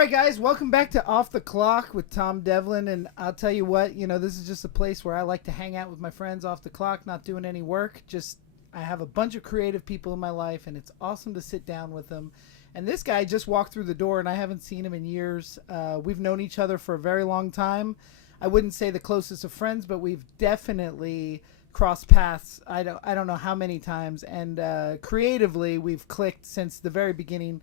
right, guys, welcome back to Off the Clock with Tom Devlin. And I'll tell you what, this is just a place where I like to hang out with my friends off the clock, not doing any work. I have a bunch of creative people in my life, and it's awesome to sit down with them. And this guy just walked through the door, and I haven't seen him in years. We've known each other for a very long time. I wouldn't say the closest of friends, but we've definitely crossed paths. I don't know how many times. And creatively, we've clicked since the very beginning.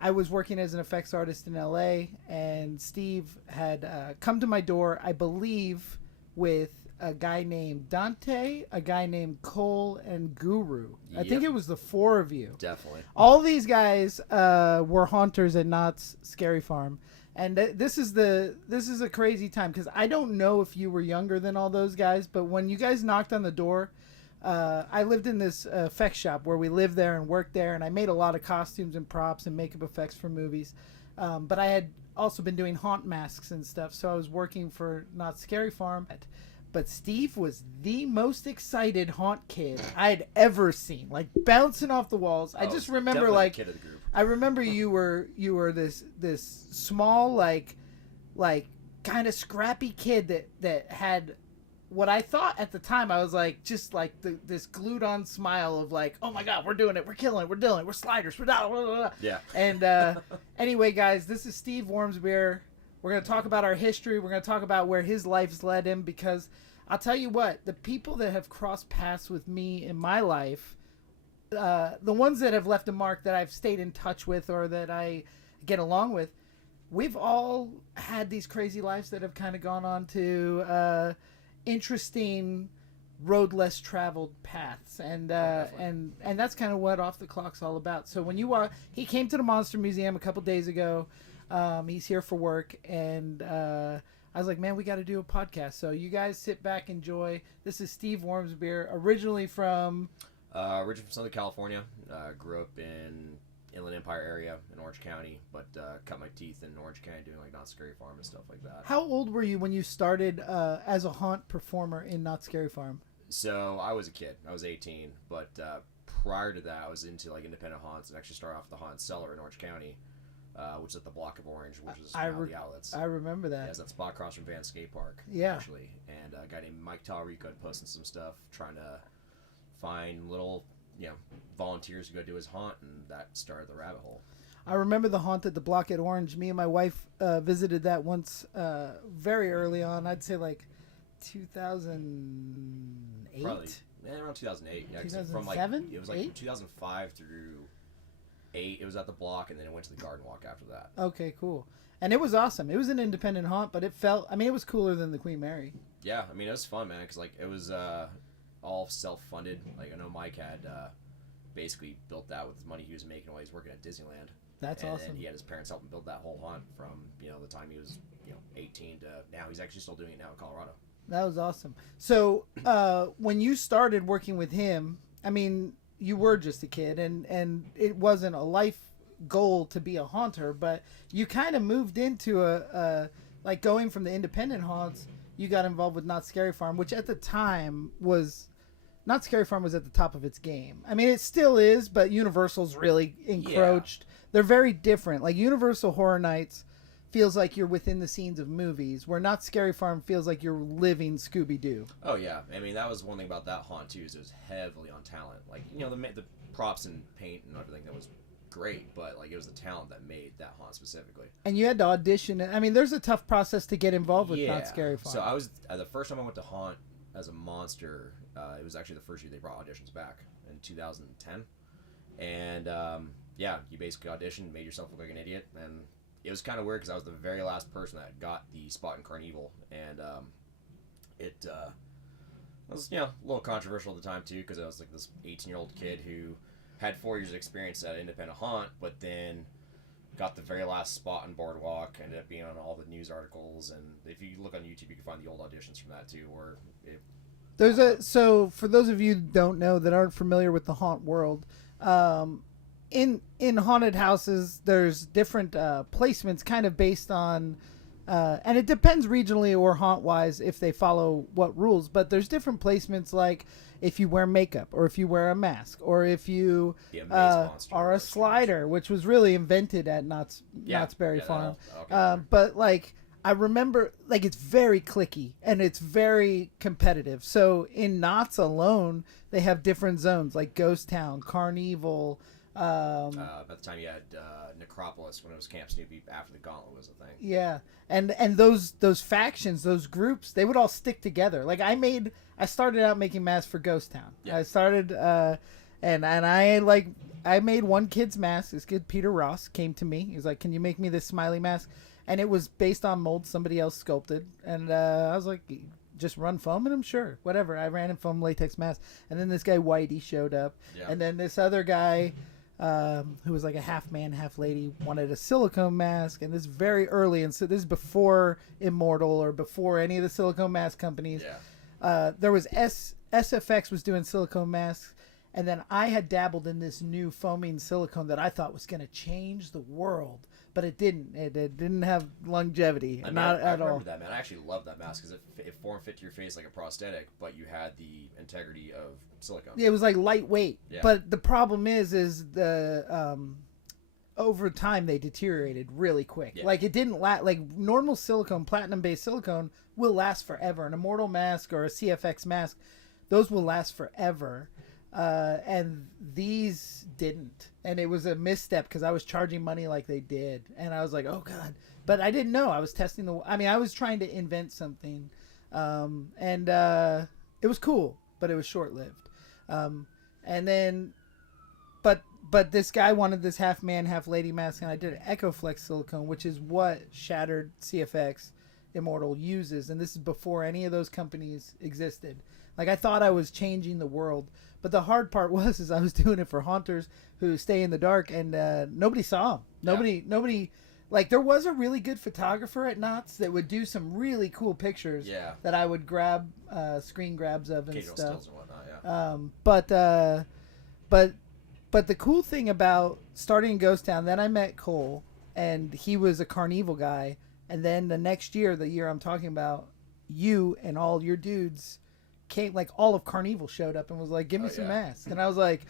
I was working as an effects artist in LA, and Steve had come to my door, I believe, with a guy named Dante, a guy named Cole, and Guru. Yep. I think it was the four of you. Definitely. All these guys were haunters at Knott's Scary Farm. And this is a crazy time, because I don't know if you were younger than all those guys, but when you guys knocked on the door, I lived in this effects shop where we lived there and worked there, and I made a lot of costumes and props and makeup effects for movies. But I had also been doing haunt masks and stuff, so I was working for Knott's Scary Farm. But Steve was the most excited haunt kid I'd ever seen, like bouncing off the walls. I just remember, like, kid of the group. I remember you were this small, like kind of scrappy kid that had what I thought at the time. I was like, just like this glued on smile of like, oh my God, we're doing it, we're killing it, we're doing it, we're sliders, we're blah, blah, blah. Yeah. And anyway, guys, this is Steve Warmbier. We're going to talk about our history. We're going to talk about where his life's led him, because I'll tell you what, the people that have crossed paths with me in my life, the ones that have left a mark that I've stayed in touch with or that I get along with, we've all had these crazy lives that have kind of gone on to interesting road less traveled paths, and that's kind of what Off the Clock's all about. So when he came to the Monster Museum a couple days ago. He's here for work, and I was like, man, we got to do a podcast. So you guys sit back, enjoy. This is Steve Warmbier, originally from Southern California. Grew up in Inland Empire area in Orange County, but cut my teeth in Orange County doing like Knott's Scary Farm and stuff like that. How old were you when you started as a haunt performer in Knott's Scary Farm? So I was a kid. I was 18, but prior to that, I was into like independent haunts, and actually started off at the Haunted Cellar in Orange County. Which is at the block of Orange, which is now the outlets. I remember that. Yeah, it's that spot across from Van Skate Park. Yeah. Actually. And a guy named Mike Talrico had posted some stuff trying to find little, volunteers to go do his haunt, and that started the rabbit hole. I remember the haunt at the block at Orange. Me and my wife visited that once very early on. I'd say like 2008? Probably. Yeah, around 2008. Yeah, 2007? It was like 2005 through 8. It was at the block, and then it went to the garden walk after that. Okay, cool. And it was awesome. It was an independent haunt, but it was cooler than the Queen Mary. Yeah, it was fun, man, because it was all self-funded. Like, I know Mike had basically built that with the money he was making while he was working at Disneyland. That's awesome. And he had his parents help him build that whole haunt from the time he was 18 to now. He's actually still doing it now in Colorado. That was awesome. So when you started working with him, you were just a kid, and it wasn't a life goal to be a haunter, but you kind of moved into like going from the independent haunts, you got involved with Knott's Scary Farm, which at the time Knott's Scary Farm was at the top of its game. It still is, but Universal's really encroached. Yeah. They're very different. Like Universal Horror Nights feels like you're within the scenes of movies, where Knott's Scary Farm feels like you're living Scooby-Doo. Oh, yeah. That was one thing about that haunt, too, is it was heavily on talent. Like, the props and paint and everything, that was great, but, it was the talent that made that haunt specifically. And you had to audition. There's a tough process to get involved with Knott's Scary Farm. So I was, the first time I went to haunt as a monster, it was actually the first year they brought auditions back in 2010. And, you basically auditioned, made yourself look like an idiot, and it was kind of weird because I was the very last person that got the spot in Carnival, and it was a little controversial at the time too, because I was like this 18-year-old kid who had 4 years of experience at independent haunt, but then got the very last spot on Boardwalk, ended up being on all the news articles, and if you look on YouTube, you can find the old auditions from that too. So for those of you who don't know, that aren't familiar with the haunt world, in haunted houses, there's different placements kind of based on And it depends regionally or haunt wise if they follow what rules. But there's different placements, like if you wear makeup or if you wear a mask or if you The Amaze Monster are a was huge. slider, which was really invented at Knott's Berry Farm. But like I remember, like it's very clicky and it's very competitive. So in Knott's alone, they have different zones like Ghost Town, Carnival. By the time you had Necropolis, when it was Camp Snoopy, after the Gauntlet was a thing. Yeah, and those factions, those groups, they would all stick together. Like I started out making masks for Ghost Town. Yeah. I started, and I made one kid's mask. This kid Peter Ross came to me. He was like, "Can you make me this smiley mask?" And it was based on molds somebody else sculpted. And I was like, "Just run foam in them, sure, whatever." I ran in foam latex mask, and then this guy Whitey showed up, and then this other guy. Who was like a half man, half lady, wanted a silicone mask, and this very early, and so this is before Immortal or before any of the silicone mask companies. There was SFX was doing silicone masks, and then I had dabbled in this new foaming silicone that I thought was going to change the world, but it didn't. It didn't have longevity, I not at all. remember that, man. I actually loved that mask because it form fit to your face like a prosthetic, but you had the integrity of silicone. Yeah, it was like lightweight, but the problem is the over time they deteriorated really quick. Yeah. Like it didn't last. Like normal silicone, platinum based silicone will last forever. An Immortal mask or a CFX mask, those will last forever. And these didn't, and it was a misstep because I was charging money like they did, and I was like, oh god, but I didn't know. I was testing I was trying to invent something, and it was cool, but it was short-lived. And then but this guy wanted this half man half lady mask, and I did an EcoFlex silicone, which is what Shattered, CFX, Immortal uses, and this is before any of those companies existed. Like I thought I was changing the world, but the hard part was I was doing it for haunters who stay in the dark, and nobody saw them. Nobody. Like there was a really good photographer at Knott's that would do some really cool pictures. Yeah. That I would grab screen grabs of and Occasional stuff. stills and whatnot. But the cool thing about starting in Ghost Town, then I met Cole, and he was a Carnival guy, and then the next year, the year I'm talking about, you and all your dudes came, like all of Carnival showed up and was like, give me some masks. And I was like,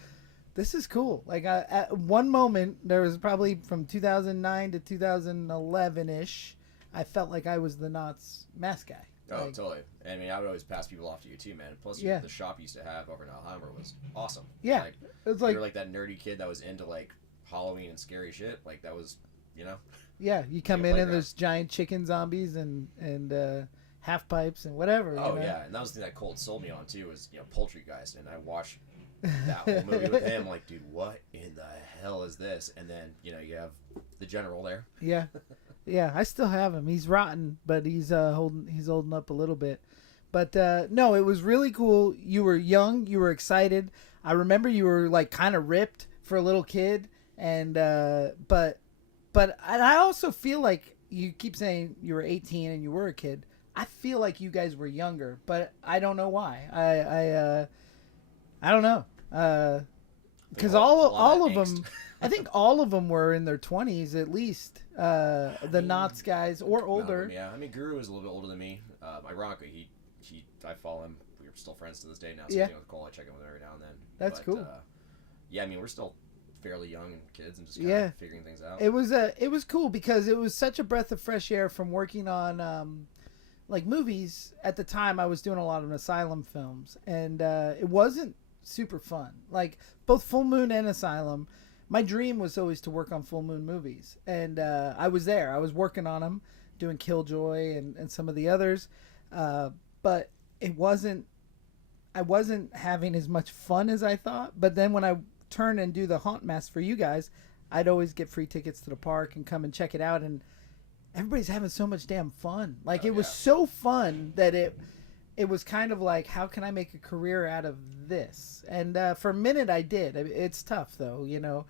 this is cool. Like at one moment, there was probably from 2009 to 2011-ish, I felt like I was the Knott's mask guy. Oh, like, totally. I mean, I would always pass people off to you too, man. Plus, the shop you used to have over in Alhambra was awesome. Yeah. Like, it was like, you were like that nerdy kid that was into like Halloween and scary shit. Like that was, you know. Yeah, you come in and there's giant chicken zombies and half pipes and whatever. Oh, you know? yeah, and that was the thing that Colt sold me on too, was Poultrygeist, and I watched that whole movie with him. Like, dude, what in the hell is this? And then you have the general there. Yeah, yeah, I still have him. He's rotten, but he's holding up a little bit. But no, it was really cool. You were young, you were excited. I remember you were like kind of ripped for a little kid, and but I also feel like you keep saying you were 18 and you were a kid. I feel like you guys were younger, but I don't know why. I don't know. Because all of them, I think all of them were in their 20s at least. The Knott's guys or older. Them, yeah, I mean, Guru is a little bit older than me. Ironically, I follow him. We're still friends to this day now. So with Cole, I check in with him every now and then. That's cool. Yeah, I mean, we're still fairly young and kids and just kind of figuring things out. It was cool because it was such a breath of fresh air from working on like movies. At the time, I was doing a lot of Asylum films, and it wasn't super fun. Like both Full Moon and Asylum, my dream was always to work on Full Moon movies, and I was there. I was working on them, doing Killjoy and some of the others, but it wasn't. I wasn't having as much fun as I thought. But then when I turn and do the haunt mask for you guys, I'd always get free tickets to the park and come and check it out, and everybody's having so much damn fun. Like it was so fun that it was kind of like, how can I make a career out of this? And for a minute I did. It's tough though,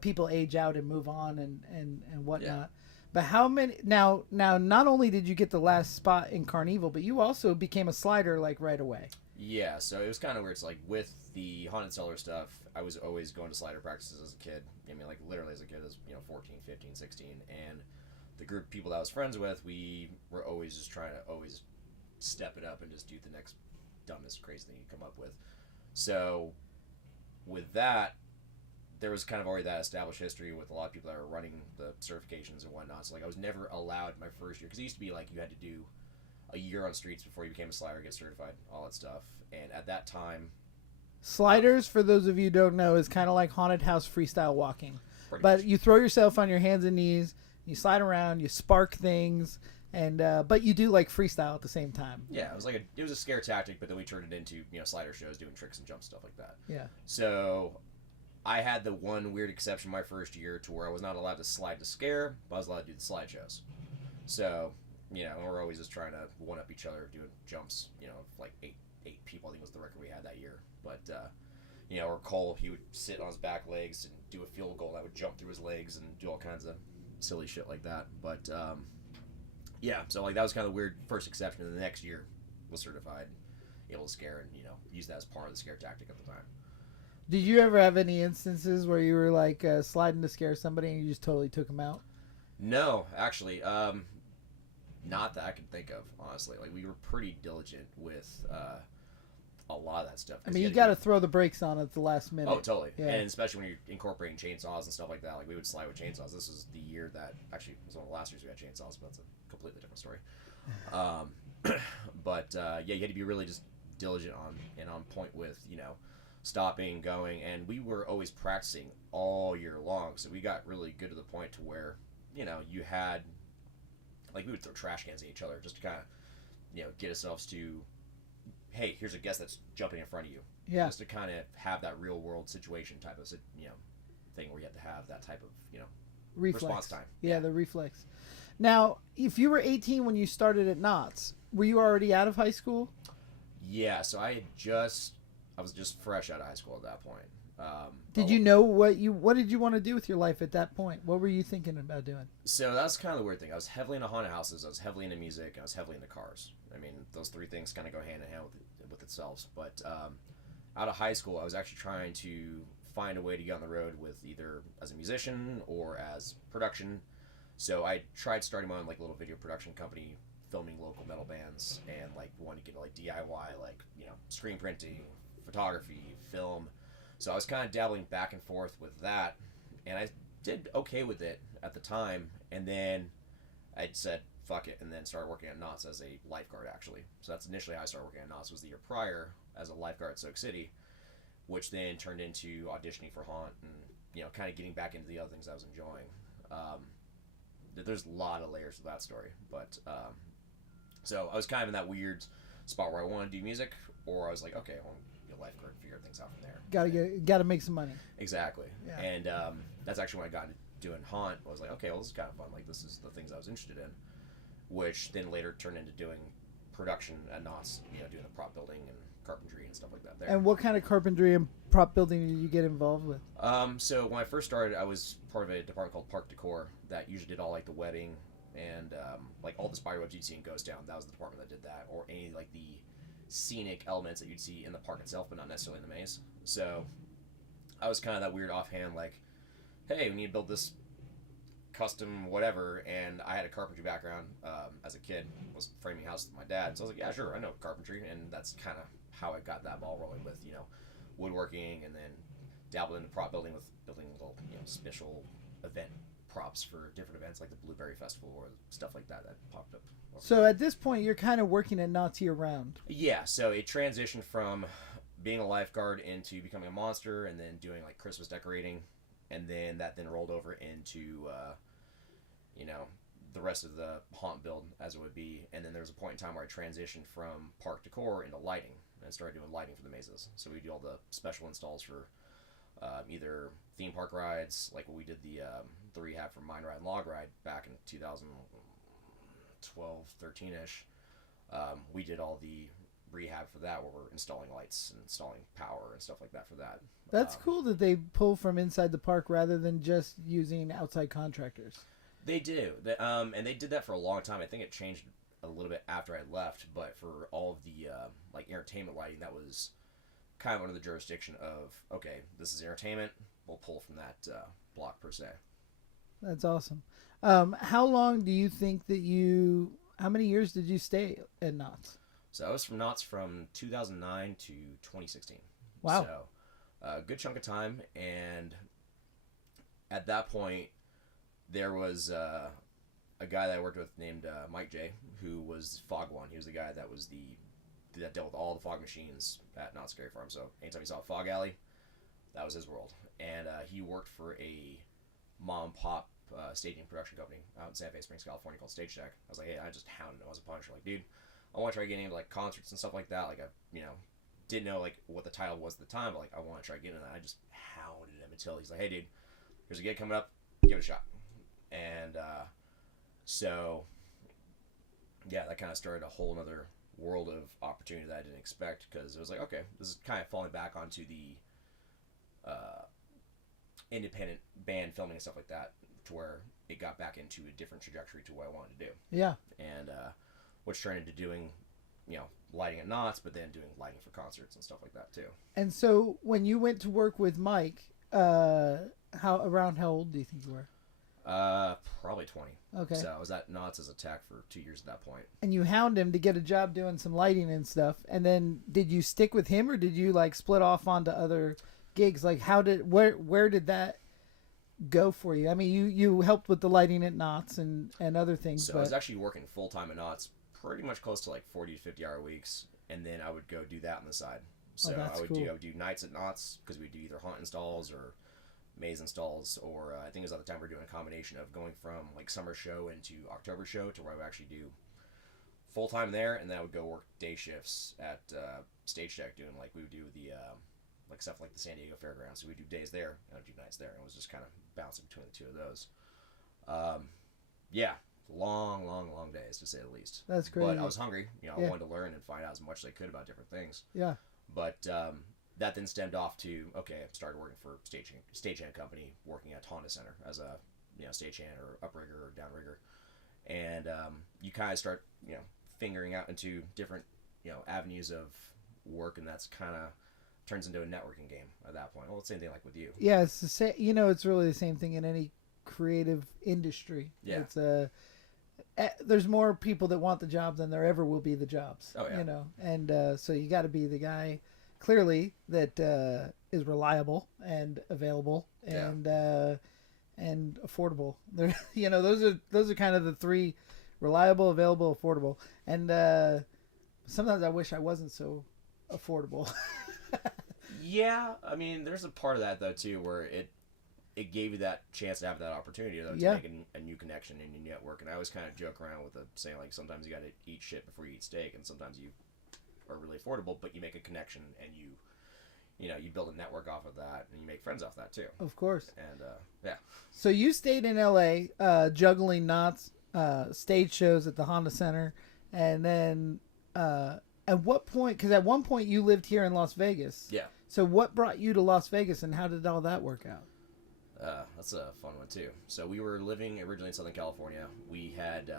people age out and move on and whatnot. But how many now not only did you get the last spot in Carnival, but you also became a slider like right away. Yeah, so it was kind of where it's like with the Haunted Cellar stuff, I was always going to slider practices as a kid. I mean, like literally as a kid, as 14, 15, 16, and the group of people that I was friends with, we were always just trying to always step it up and just do the next dumbest, crazy thing you come up with. So with that, there was kind of already that established history with a lot of people that were running the certifications and whatnot. So like I was never allowed my first year, because it used to be like you had to do a year on streets before you became a slider, get certified, all that stuff. And at that time, Sliders, for those of you who don't know, is kind of like haunted house freestyle walking. pretty But much. you throw yourself on your hands and knees, you slide around, you spark things, and but you do like freestyle at the same time. Yeah, it was a scare tactic, but then we turned it into, you know, slider shows, doing tricks and jump stuff like that. Yeah. So I had the one weird exception my first year to where I was not allowed to slide to scare, but I was allowed to do the slide shows. So, you know, we're always just trying to one up each other, doing jumps, you know, like eight people, I think was the record we had that year. But you know, or Cole, he would sit on his back legs and do a field goal, and I would jump through his legs and do all kinds of silly shit like that. But yeah, so like that was kind of the weird first exception, and the next year was certified, able to scare, and, you know, use that as part of the scare tactic at the time. Did you ever have any instances where you were like sliding to scare somebody and you just totally took them out? No, actually, not that I can think of, honestly. Like, we were pretty diligent with a lot of that stuff. I mean, you got to throw the brakes on at the last minute. Oh, totally. Yeah. And especially when you're incorporating chainsaws and stuff like that. Like, we would slide with chainsaws. This was the year that, actually, it was one of the last years we had chainsaws, but that's a completely different story. But yeah, you had to be really just diligent on point with, you know, stopping, going, and we were always practicing all year long. So we got really good to the point to where, you know, you had, like, we would throw trash cans at each other just to kind of, you know, get ourselves to, hey, here's a guest that's jumping in front of you. Yeah. Just to kind of have that real world situation type of, you know, thing where you have to have that type of, you know, Reflex. response time. Yeah, the reflex. Now, if you were 18 when you started at Knott's, were you already out of high school? Yeah, so I was just fresh out of high school at that point. Did you know what did you want to do with your life at that point? What were you thinking about doing? So that's kind of the weird thing. I was heavily into haunted houses. I was heavily into music. And I was heavily into cars. I mean, those three things kind of go hand in hand with themselves. But out of high school, I was actually trying to find a way to get on the road with either as a musician or as production. So I tried starting my own like little video production company, filming local metal bands, and like wanting to get like DIY, like, you know, screen printing, photography, film. So I was kind of dabbling back and forth with that, and I did okay with it at the time. And then I said fuck it, and then started working at Knott's as a lifeguard, actually. So that's initially how I started working at Knott's, was the year prior as a lifeguard at Soak City, which then turned into auditioning for Haunt and, you know, kind of getting back into the other things I was enjoying. There's a lot of layers to that story, but so I was kind of in that weird spot where I wanted to do music, or I was like, okay, I want to be a lifeguard and figure things out from there. Got to make some money. Exactly. Yeah. And that's actually when I got into doing Haunt. I was like, okay, well, this is kind of fun. Like, this is the things I was interested in, which then later turned into doing production at Knott's, you know, doing the prop building and carpentry and stuff like that there. And what kind of carpentry and prop building did you get involved with? So when I first started, I was part of a department called Park Decor that usually did all like the wedding and like all the spiderwebs you'd see in Ghost Town. That was the department that did that, or any like the scenic elements that you'd see in the park itself, but not necessarily in the maze. So I was kind of that weird offhand, like, hey, we need to build this custom whatever, and I had a carpentry background as a kid, was framing houses with my dad, so I was like, yeah, sure, I know carpentry, and that's kind of how I got that ball rolling with, you know, woodworking, and then dabbled into prop building with building little, you know, special event props for different events like the Blueberry Festival or stuff like that popped up. So at this point, you're kind of working at Knott's year round. Yeah, so it transitioned from being a lifeguard into becoming a monster, and then doing like Christmas decorating, and then that then rolled over into you know, the rest of the haunt build as it would be. And then there was a point in time where I transitioned from park decor into lighting and started doing lighting for the mazes. So we do all the special installs for either theme park rides, like when we did the rehab for Mine Ride and Log Ride back in 2012, 13-ish. We did all the rehab for that, where we're installing lights and installing power and stuff like that for that. That's cool that they pull from inside the park rather than just using outside contractors. They do, and they did that for a long time. I think it changed a little bit after I left, but for all of the like entertainment lighting, that was kind of under the jurisdiction of, okay, this is entertainment, we'll pull from that block per se. That's awesome. How long do you think that how many years did you stay at Knott's? So I was from Knott's from 2009 to 2016. Wow. So a good chunk of time. And at that point, there was a guy that I worked with named Mike J, who was Fog One. He was the guy that dealt with all the fog machines at Knott's Scary Farm. So anytime you saw a fog alley, that was his world. And he worked for a mom and pop staging production company out in San Fe Springs, California called Stage Shack. I was like, hey, I just hounded him. I was a punisher. Like, dude, I want to try getting into like concerts and stuff like that. Like, I didn't know like what the title was at the time, but like I want to try getting into that. I just hounded him until he's like, hey, dude, here's a gig coming up. Give it a shot. And so yeah, that kind of started a whole other world of opportunity that I didn't expect, because it was like, okay, this is kind of falling back onto the independent band filming and stuff like that, to where it got back into a different trajectory to what I wanted to do. Yeah. And which turned into doing, lighting at Knott's, but then doing lighting for concerts and stuff like that too. And so when you went to work with Mike, how old do you think you were? Probably 20. Okay. So I was at Knott's as a tech for 2 years at that point. And you hound him to get a job doing some lighting and stuff. And then did you stick with him, or did you like split off onto other gigs? Like where did that go for you? I mean, you helped with the lighting at Knott's and other things. So I was actually working full time at Knott's, pretty much close to like 40 to 50 hour weeks, and then I would go do that on the side. So I would do nights at Knott's, because we do either haunt installs or maze installs, or I think it was at the time we were doing a combination of going from like summer show into October show, to where I would actually do full time there, and then I would go work day shifts at Stage Shack, doing like we would do the like stuff like the San Diego Fairgrounds. So we do days there and I would do nights there, and it was just kind of bouncing between the two of those. Yeah, long days, to say the least. That's great. But I was hungry. I wanted to learn and find out as much as I could about different things. Yeah. But that then stemmed off to, okay, I started working for a stagehand company, working at Haunted Cellar as a stagehand or uprigger or downrigger. And you kind of start fingering out into different avenues of work, and that's kind of turns into a networking game at that point. Well, it's the same thing like with you. Yeah, it's the same. It's really the same thing in any creative industry. Yeah. It's there's more people that want the job than there ever will be the jobs. Oh yeah. And so you got to be the guy, clearly, that is reliable and available and and affordable. There, those are kind of the three: reliable, available, affordable. And sometimes I wish I wasn't so affordable. Yeah, I mean, there's a part of that though too, where it gave you that chance to have that opportunity though, to make a new connection in your network. And I always kind of joke around with saying like, sometimes you got to eat shit before you eat steak, and sometimes you are really affordable, but you make a connection and you build a network off of that, and you make friends off that too. Of course. And yeah. So you stayed in LA, juggling Knott's stage shows at the Honda Center, and then at what point? Because at one point you lived here in Las Vegas. Yeah. So what brought you to Las Vegas, and how did all that work out? That's a fun one too. So we were living originally in Southern California. We had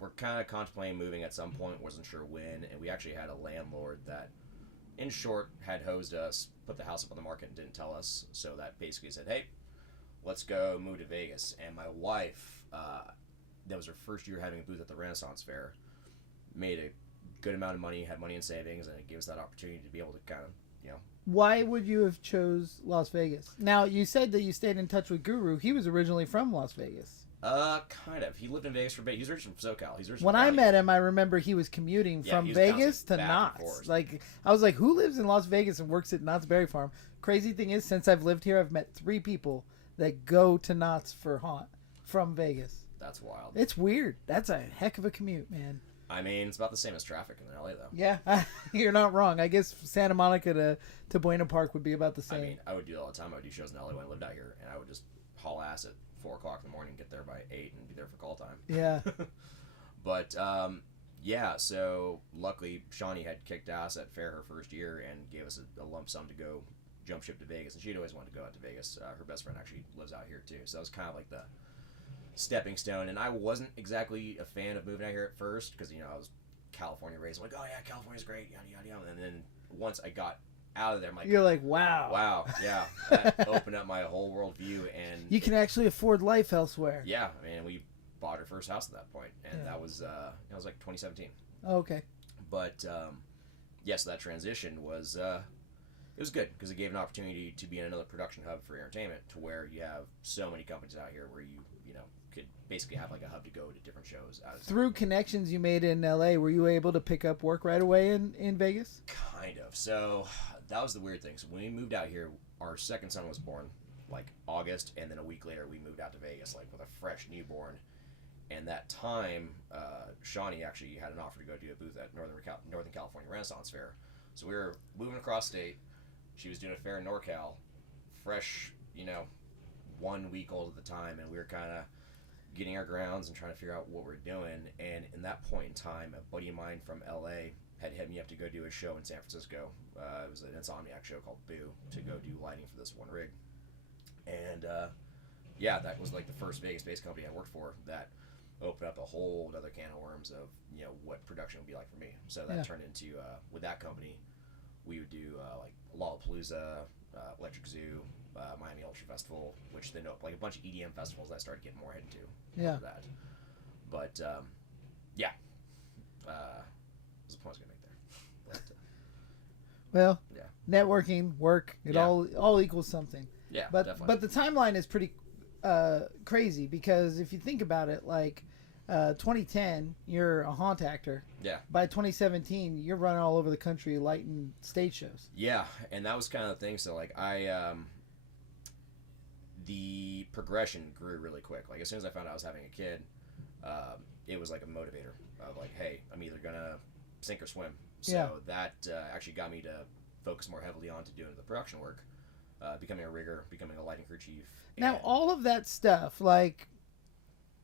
we're kind of contemplating moving at some point, wasn't sure when, and we actually had a landlord that, in short, had hosed us, put the house up on the market, and didn't tell us. So that basically said, hey, let's go move to Vegas. And my wife, that was her first year having a booth at the Renaissance Fair, made a good amount of money, had money in savings, and it gave us that opportunity to be able to kind of, Why would you have chose Las Vegas? Now, you said that you stayed in touch with Guru. He was originally from Las Vegas. Kind of. He lived in Vegas for a bit. He's originally from SoCal. He's originally when I met him, I remember he was commuting from Vegas to Knott's. Like, I was like, who lives in Las Vegas and works at Knott's Berry Farm? Crazy thing is, since I've lived here, I've met 3 people that go to Knott's for haunt from Vegas. That's wild. It's weird. That's a heck of a commute, man. I mean, it's about the same as traffic in LA, though. Yeah, you're not wrong. I guess Santa Monica to Buena Park would be about the same. I mean, I would do it all the time. I would do shows in LA when I lived out here, and I would just haul ass at 4 o'clock in the morning, get there by 8, and be there for call time. Yeah. But, yeah, so luckily, Shawnee had kicked ass at Fair her first year and gave us a lump sum to go jump ship to Vegas, and she'd always wanted to go out to Vegas. Her best friend actually lives out here, too, so that was kind of like the stepping stone. And I wasn't exactly a fan of moving out here at first, because, I was California raised. I'm like, oh yeah, California's great, yada yada yada. And then once I got out of there. I'm like, You're like, wow. wow, yeah, that opened up my whole worldview, and You can actually afford life elsewhere. yeah, I mean, we bought our first house at that point, and that was like 2017. Oh, okay. But yes, that transition was it was good because it gave an opportunity to be in another production hub for entertainment, to where you have so many companies out here where you know could basically have like a hub to go to different shows. Through connections you made in LA, were you able to pick up work right away in Vegas? Kind of. So that was the weird thing. So when we moved out here, our second son was born like August, and then a week later we moved out to Vegas like with a fresh newborn. And that time, Shawnee actually had an offer to go do a booth at Northern California Renaissance Fair. So we were moving across state. She was doing a fair in NorCal, fresh, 1 week old at the time, and we were kind of getting our grounds and trying to figure out what we're doing. And in that point in time, a buddy of mine from LA had hit me up to go do a show in San Francisco. It was an Insomniac show called Boo, to go do lighting for this one rig. And yeah, that was like the first Vegas-based company I worked for that opened up a whole other can of worms of what production would be like for me. So that turned into with that company, we would do like Lollapalooza, Electric Zoo, Miami Ultra Festival, which then like a bunch of EDM festivals that I started getting more into. Yeah. That, but yeah, what's the point I was gonna make there? But, well, yeah, networking, work, it all equals something. Yeah, but definitely. But the timeline is pretty crazy, because if you think about it, like 2010, you're a haunt actor. Yeah. By 2017, you're running all over the country lighting stage shows. Yeah, and that was kind of the thing. So like the progression grew really quick. Like as soon as I found out I was having a kid, it was like a motivator of like, hey, I'm either gonna sink or swim. So that actually got me to focus more heavily on to doing the production work, becoming a rigger, becoming a lighting crew chief. Now all of that stuff, like,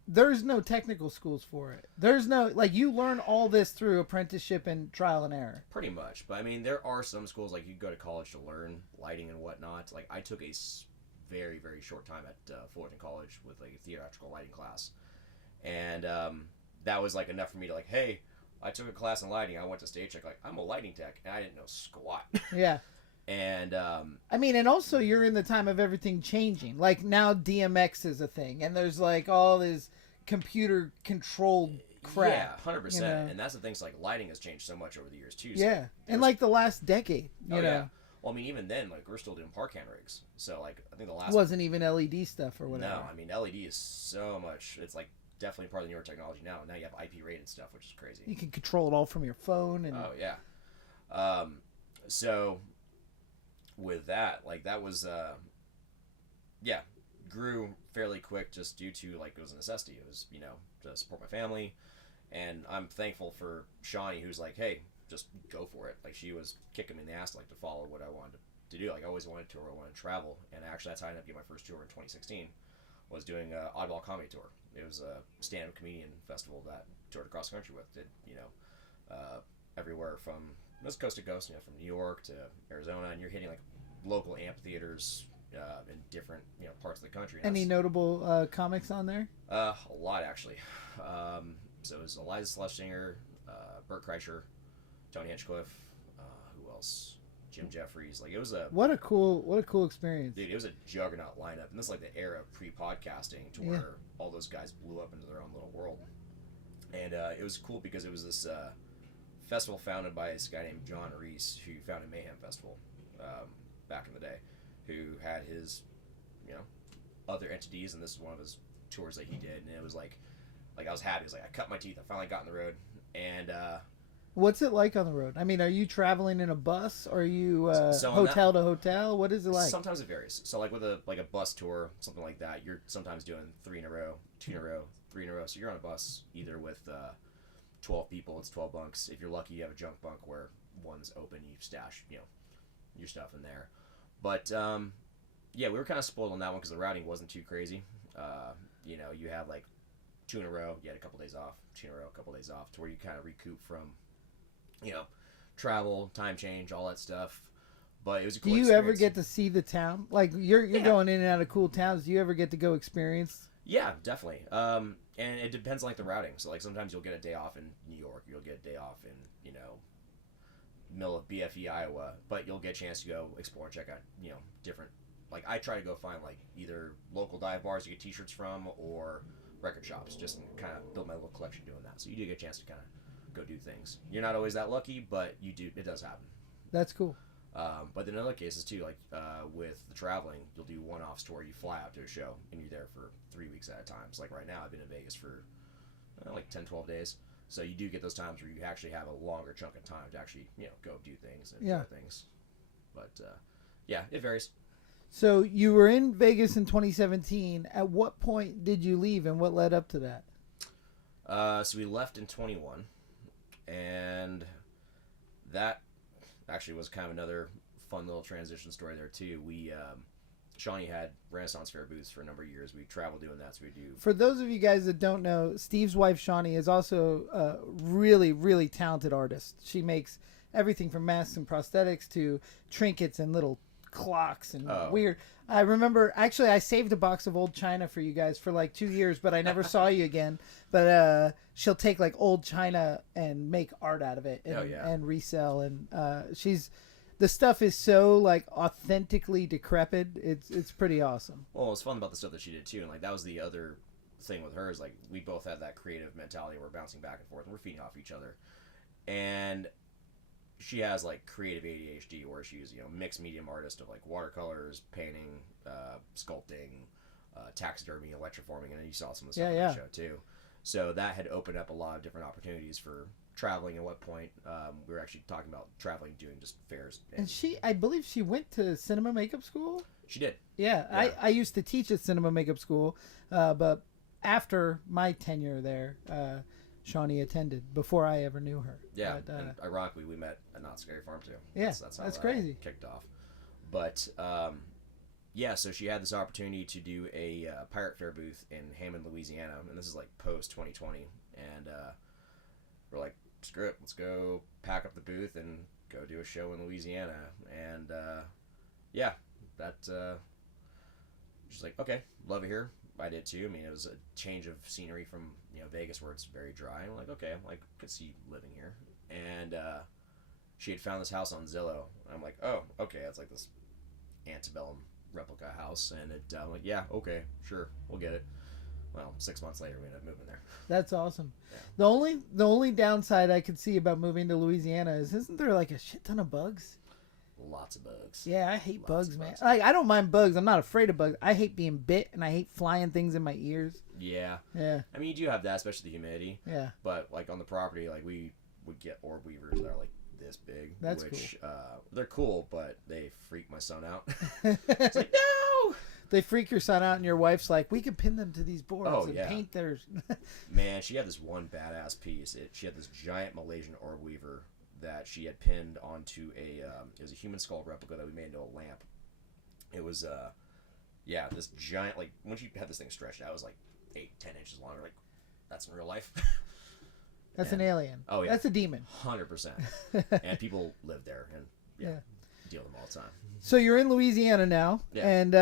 there's no technical schools for it. There's no, like, you learn all this through apprenticeship and trial and error. Pretty much. But I mean, there are some schools, like you go to college to learn lighting and whatnot. Like I took a very, very short time at Fullerton College with like a theatrical lighting class. And that was like enough for me to like, hey, I took a class in lighting. I went to stage check. Like, I'm a lighting tech, and I didn't know squat. Yeah. And I mean, and also you're in the time of everything changing. Like now DMX is a thing, and there's like all this computer controlled crap. Yeah, 100%. And that's the thing. So like lighting has changed so much over the years too. So yeah, and like the last decade, you know. Yeah. Well, I mean, even then, like we're still doing park hand rigs. So like I think the last wasn't even LED stuff or whatever. No, I mean LED is so much. It's like definitely part of the newer technology now. Now you have IP rated stuff, which is crazy. You can control it all from your phone. And oh yeah. So with that, like that was grew fairly quick just due to like it was a necessity. It was to support my family, and I'm thankful for Shawnee, who's like, hey, just go for it. Like she was kicking me in the ass like to follow what I wanted to do. Like I always wanted to tour, I wanted to travel, and actually that's how I ended up getting my first tour in 2016. Was doing an oddball comedy tour. It was a stand-up comedian festival that toured across the country with. Did everywhere from coast to coast, from New York to Arizona, and you're hitting like local amphitheaters in different parts of the country. And any notable comics on there? A lot actually. So it was Eliza Schlesinger, Bert Kreischer, Tony Hinchcliffe. Who else? Jim Jeffries. Like it was what a cool experience, dude. It was a juggernaut lineup, and this is like the era of pre-podcasting to where all those guys blew up into their own little world. And it was cool because it was this festival founded by this guy named John Reese, who founded Mayhem Festival back in the day, who had his other entities, and this is one of his tours that he did. And it was like I was happy. It was like I cut my teeth. I finally got on the road. And what's it like on the road? I mean, are you traveling in a bus, or are you hotel to hotel? What is it like? Sometimes it varies. So like with a bus tour, something like that, you're sometimes doing 3 in a row, 2 in a row, 3 in a row. So you're on a bus either with 12 people, it's 12 bunks. If you're lucky, you have a junk bunk where one's open, you stash your stuff in there. But we were kind of spoiled on that one because the routing wasn't too crazy. You had like 2 in a row, you had a couple days off, 2 in a row, a couple days off, to where you kind of recoup from travel, time change, all that stuff. But it was a cool experience. Do you ever get to see the town? Like you're going in and out of cool towns. Do you ever get to go experience? Yeah, definitely. And it depends on like the routing. So like sometimes you'll get a day off in New York, you'll get a day off in middle of BFE, Iowa, but you'll get a chance to go explore and check out, different. Like, I try to go find, like, either local dive bars to get t-shirts from or record shops, just kind of build my little collection doing that. So you do get a chance to kind of go do things. You're not always that lucky, but you do. It does happen. That's cool. But in other cases, too, like with the traveling, you'll do one-offs to where you fly out to a show, and you're there for 3 weeks at a time. So, like, right now, I've been in Vegas for, like, 10, 12 days. So you do get those times where you actually have a longer chunk of time to actually, go do things and enjoy things. But, yeah, it varies. So you were in Vegas in 2017. At what point did you leave, and what led up to that? So we left in 21, and that actually was kind of another fun little transition story there too. We Shawnee had Renaissance Fair booths for a number of years. We traveled doing that, so we do. For those of you guys that don't know, Steve's wife Shawnee is also a really, really talented artist. She makes everything from masks and prosthetics to trinkets and little clocks and weird. I remember, actually, I saved a box of old china for you guys for like 2 years, but I never saw you again. But she'll take like old china and make art out of it and resell. And the stuff is so like authentically decrepit. It's pretty awesome. Well, it's fun about the stuff that she did too, and like that was the other thing with her is like we both had that creative mentality. We're bouncing back and forth, and we're feeding off each other. And she has like creative ADHD, where she's mixed medium artist of like watercolors, painting, sculpting, taxidermy, electroforming, and then you saw some of the stuff on the show too. So that had opened up a lot of different opportunities for traveling. At what point we were actually talking about traveling, doing just fairs. And I believe she went to cinema makeup school. She did. Yeah. I used to teach at cinema makeup school, but after my tenure there, Shawnee attended before I ever knew her. Yeah, and ironically, we met at Knott Scary Farm too. Yeah, that's crazy. Kicked off, but so she had this opportunity to do a pirate fair booth in Hammond, Louisiana, and this is like post 2020, and we're like, screw it, let's go pack up the booth and go do a show in Louisiana, and she's like, okay, love it here. I did too. I mean, it was a change of scenery from Vegas, where it's very dry. And I'm like, okay, I could see living here. And she had found this house on Zillow. And I'm like, oh, okay, it's like this antebellum replica house. And I'm like, yeah, okay, sure, we'll get it. Well, 6 months later, we ended up moving there. That's awesome. Yeah. The only downside I could see about moving to Louisiana is, isn't there like a shit ton of bugs? Lots of bugs. Yeah, I hate bugs, man. Like, I don't mind bugs. I'm not afraid of bugs. I hate being bit, and I hate flying things in my ears. Yeah. Yeah. I mean, you do have that, especially the humidity. Yeah. But like on the property, like we would get orb weavers that are like this big. That's which, cool. They're cool, but they freak my son out. It's like, no! They freak your son out, and your wife's like, we could pin them to these boards and paint theirs. Man, she had this one badass piece. She had this giant Malaysian orb weaver that she had pinned onto it was a human skull replica that we made into a lamp. It was this giant, like, when she had this thing stretched out, it was like 8-10 inches long. We're like, that's in real life. That's an alien. Oh yeah, that's a demon. 100%. And people live there and deal with them all the time. So you're in Louisiana now, and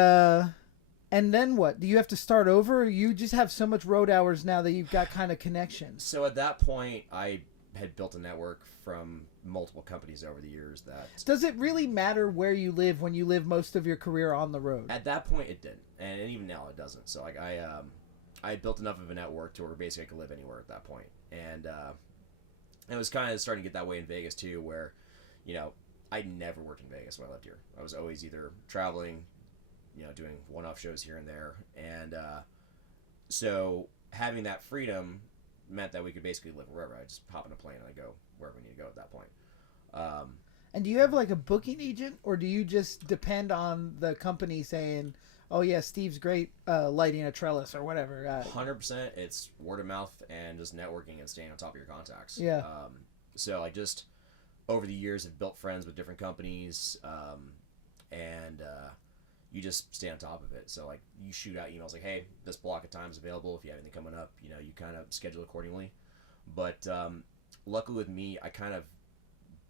then what? Do you have to start over, or you just have so much road hours now that you've got kind of connections? So at that point, I had built a network from multiple companies over the years. That does it really matter where you live when you live most of your career on the road? At that point, it did, and even now it doesn't. So like I built enough of a network to where basically I could live anywhere at that point, and it was kind of starting to get that way in Vegas too, where I never worked in Vegas when I lived here. I was always either traveling, doing one-off shows here and there, and so having that freedom meant that we could basically live wherever. I just hop in a plane and I go wherever we need to go at that point. And do you have like a booking agent, or do you just depend on the company saying, oh yeah, Steve's great lighting a trellis or whatever? 100%. It's word of mouth and just networking and staying on top of your contacts. Yeah. So I just over the years have built friends with different companies, and you just stay on top of it. So like you shoot out emails like, hey, this block of time is available. If you have anything coming up, you kind of schedule accordingly. But luckily with me, I kind of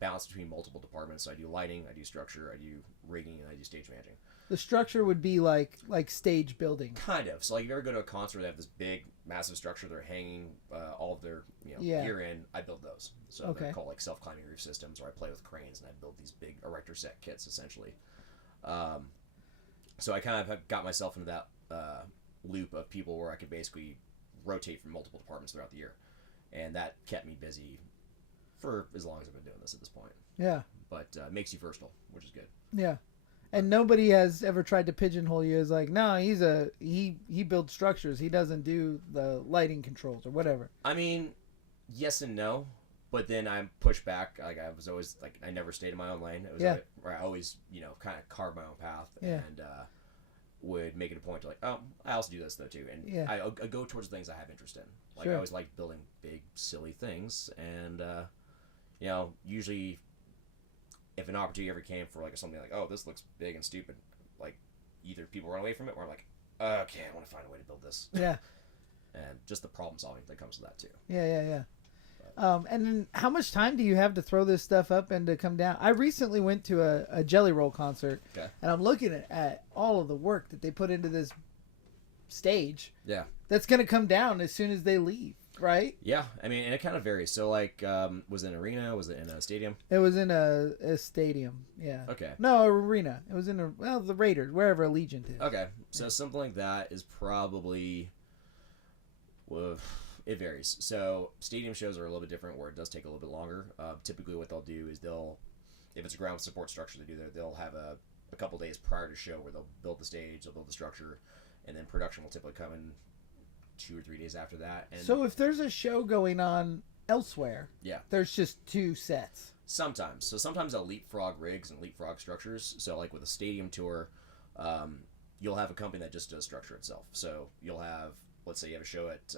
bounce between multiple departments. So I do lighting, I do structure, I do rigging, and I do stage managing. The structure would be like stage building. Kind of. So like if you ever go to a concert, they have this big, massive structure. They're hanging all of their gear in. I build those. So they're called like self-climbing roof systems, or I play with cranes and I build these big erector set kits essentially. So I kind of have got myself into that loop of people where I could basically rotate from multiple departments throughout the year, and that kept me busy for as long as I've been doing this at this point. Yeah. But makes you versatile, which is good. Yeah. And nobody has ever tried to pigeonhole you as like, no, he builds structures. He doesn't do the lighting controls or whatever. I mean, yes and no, but then I'm pushed back. Like I was always like, I never stayed in my own lane. It was where I always, kind of carved my own path and would make it a point to like, oh, I also do this though too. And I go towards the things I have interest in. Like I always like building big, silly things. And, usually if an opportunity ever came for like something like, oh, this looks big and stupid, like either people run away from it or I'm like, okay, I want to find a way to build this. Yeah. And just the problem solving that comes to that too. Yeah. And then how much time do you have to throw this stuff up and to come down? I recently went to a Jelly Roll concert, and I'm looking at all of the work that they put into this stage. Yeah. That's going to come down as soon as they leave, right? Yeah. I mean, and it kind of varies. So, like, was it an arena? Was it in a stadium? It was in a stadium, yeah. Okay. No, arena. It was in the Raiders, wherever Allegiant is. Okay. So something like that is probably... Well, it varies. So stadium shows are a little bit different, where it does take a little bit longer. Typically, what they'll do is if it's a ground support structure they do there, they'll have a couple days prior to show where they'll build the stage, they'll build the structure, and then production will typically come in 2 or 3 days after that. And so if there's a show going on elsewhere, there's just 2 sets. Sometimes. So sometimes they'll leapfrog rigs and leapfrog structures. So like with a stadium tour, you'll have a company that just does structure itself. So you'll have, let's say you have a show at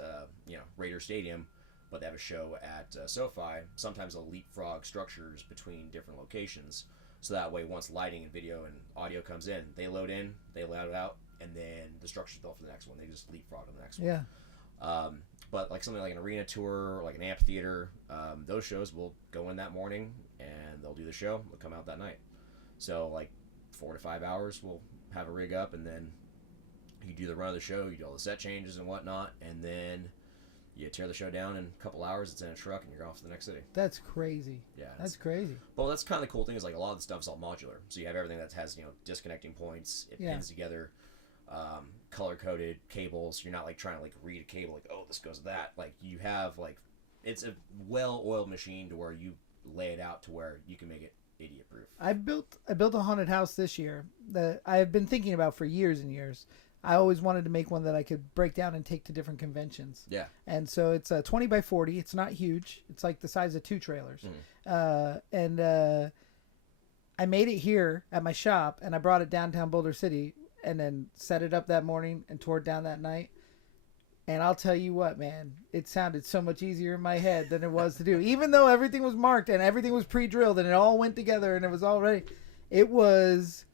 Raider Stadium, but they have a show at SoFi. Sometimes they'll leapfrog structures between different locations, so that way once lighting and video and audio comes in, they load it out, and then the structure's built for the next one. They just leapfrog to the next one. Yeah. But like something like an arena tour or like an amphitheater, those shows will go in that morning and they'll do the show. They'll come out that night. So like 4 to 5 hours, we'll have a rig up, and then you do the run of the show, you do all the set changes and whatnot, and then you tear the show down in a couple hours. It's in a truck, and you're off to the next city. That's crazy. Yeah, that's crazy. Well, that's kind of the cool thing is like a lot of the stuff's all modular. So you have everything that has disconnecting points. It pins together, color coded cables. You're not like trying to like read a cable like, oh, this goes to that. Like you have like it's a well-oiled machine to where you lay it out to where you can make it idiot proof. I built a haunted house this year that I have been thinking about for years and years. I always wanted to make one that I could break down and take to different conventions. Yeah. And so it's a 20 by 40. It's not huge. It's like the size of 2 trailers. Mm. I made it here at my shop, and I brought it downtown Boulder City and then set it up that morning and tore it down that night. And I'll tell you what, man, it sounded so much easier in my head than it was to do. Even though everything was marked and everything was pre-drilled and it all went together and it was all ready, it was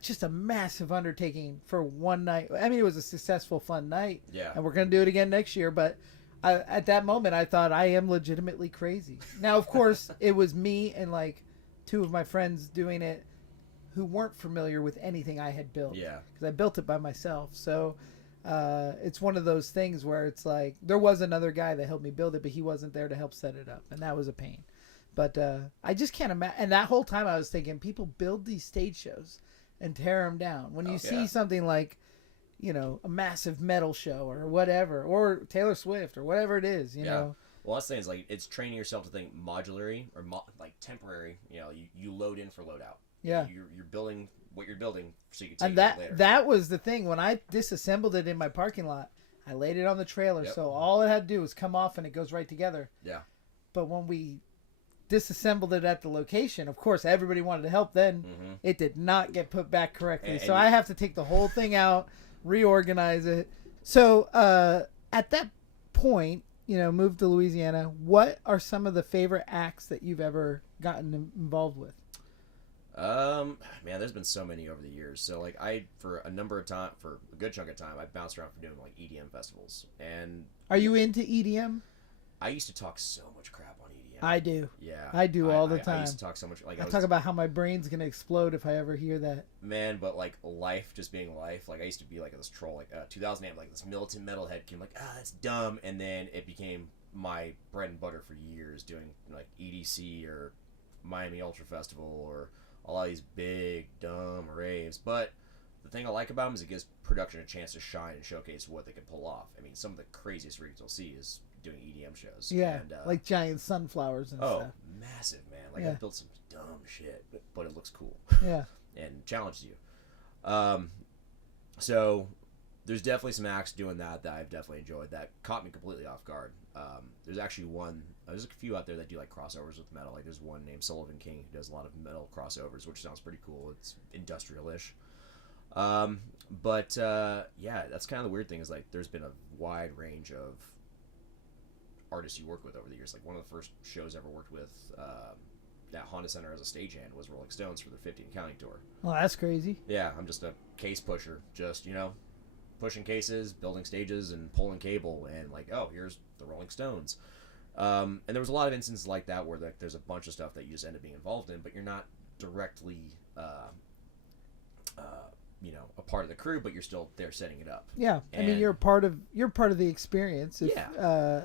just a massive undertaking for one night. I mean, it was a successful, fun night. Yeah. And we're going to do it again next year. But at that moment, I thought I am legitimately crazy. Now, of course, it was me and like 2 of my friends doing it who weren't familiar with anything I had built. Yeah. Because I built it by myself. So it's one of those things where it's like there was another guy that helped me build it, but he wasn't there to help set it up. And that was a pain. But I just can't imagine. And that whole time I was thinking, people build these stage shows and tear them down. When you see something like, a massive metal show or whatever, or Taylor Swift or whatever it is, you know. Well, that's the thing is like it's training yourself to think modularly or like temporary. You load in for load out. Yeah. You're building what you're building so you can take it later. That was the thing. When I disassembled it in my parking lot, I laid it on the trailer, so all it had to do was come off and it goes right together. Yeah. But when we disassembled it at the location, of course everybody wanted to help then. Mm-hmm. It did not get put back correctly, so I have to take the whole thing out, reorganize it. So at that point, moved to Louisiana, what are some of the favorite acts that you've ever gotten involved with? Man, there's been so many over the years. So like for a good chunk of time, I bounced around for doing like EDM festivals. And are you into EDM? I used to talk so much crap on EDM. I do. Yeah, I do all the time. I used to talk so much. Like I talk about how my brain's gonna explode if I ever hear that. Man, but like life just being life. Like I used to be like this troll. Like 2008, like this militant metalhead came like that's dumb, and then it became my bread and butter for years doing like EDC or Miami Ultra Festival or all these big dumb raves. But the thing I like about them is it gives production a chance to shine and showcase what they can pull off. I mean, some of the craziest rigs you'll see is doing EDM shows. Yeah, and, like giant sunflowers and stuff. Massive, man. Like I built some dumb shit, but it looks cool. Yeah. And challenges you. So there's definitely some acts doing that I've definitely enjoyed that caught me completely off guard. There's actually there's a few out there that do like crossovers with metal. Like there's one named Sullivan King who does a lot of metal crossovers, which sounds pretty cool. It's industrial-ish. But yeah, that's kind of the weird thing is like there's been a wide range of artists you work with over the years. Like one of the first shows I ever worked with at Haunted Cellar as a stagehand was Rolling Stones for their 50 and Counting tour. Well, that's crazy. Yeah, I'm just a case pusher. Just, pushing cases, building stages, and pulling cable, and like, oh, here's the Rolling Stones. And there was a lot of instances like that where like, there's a bunch of stuff that you just end up being involved in, but you're not directly, a part of the crew, but you're still there setting it up. Yeah, And, I mean, you're part of the experience. Yeah.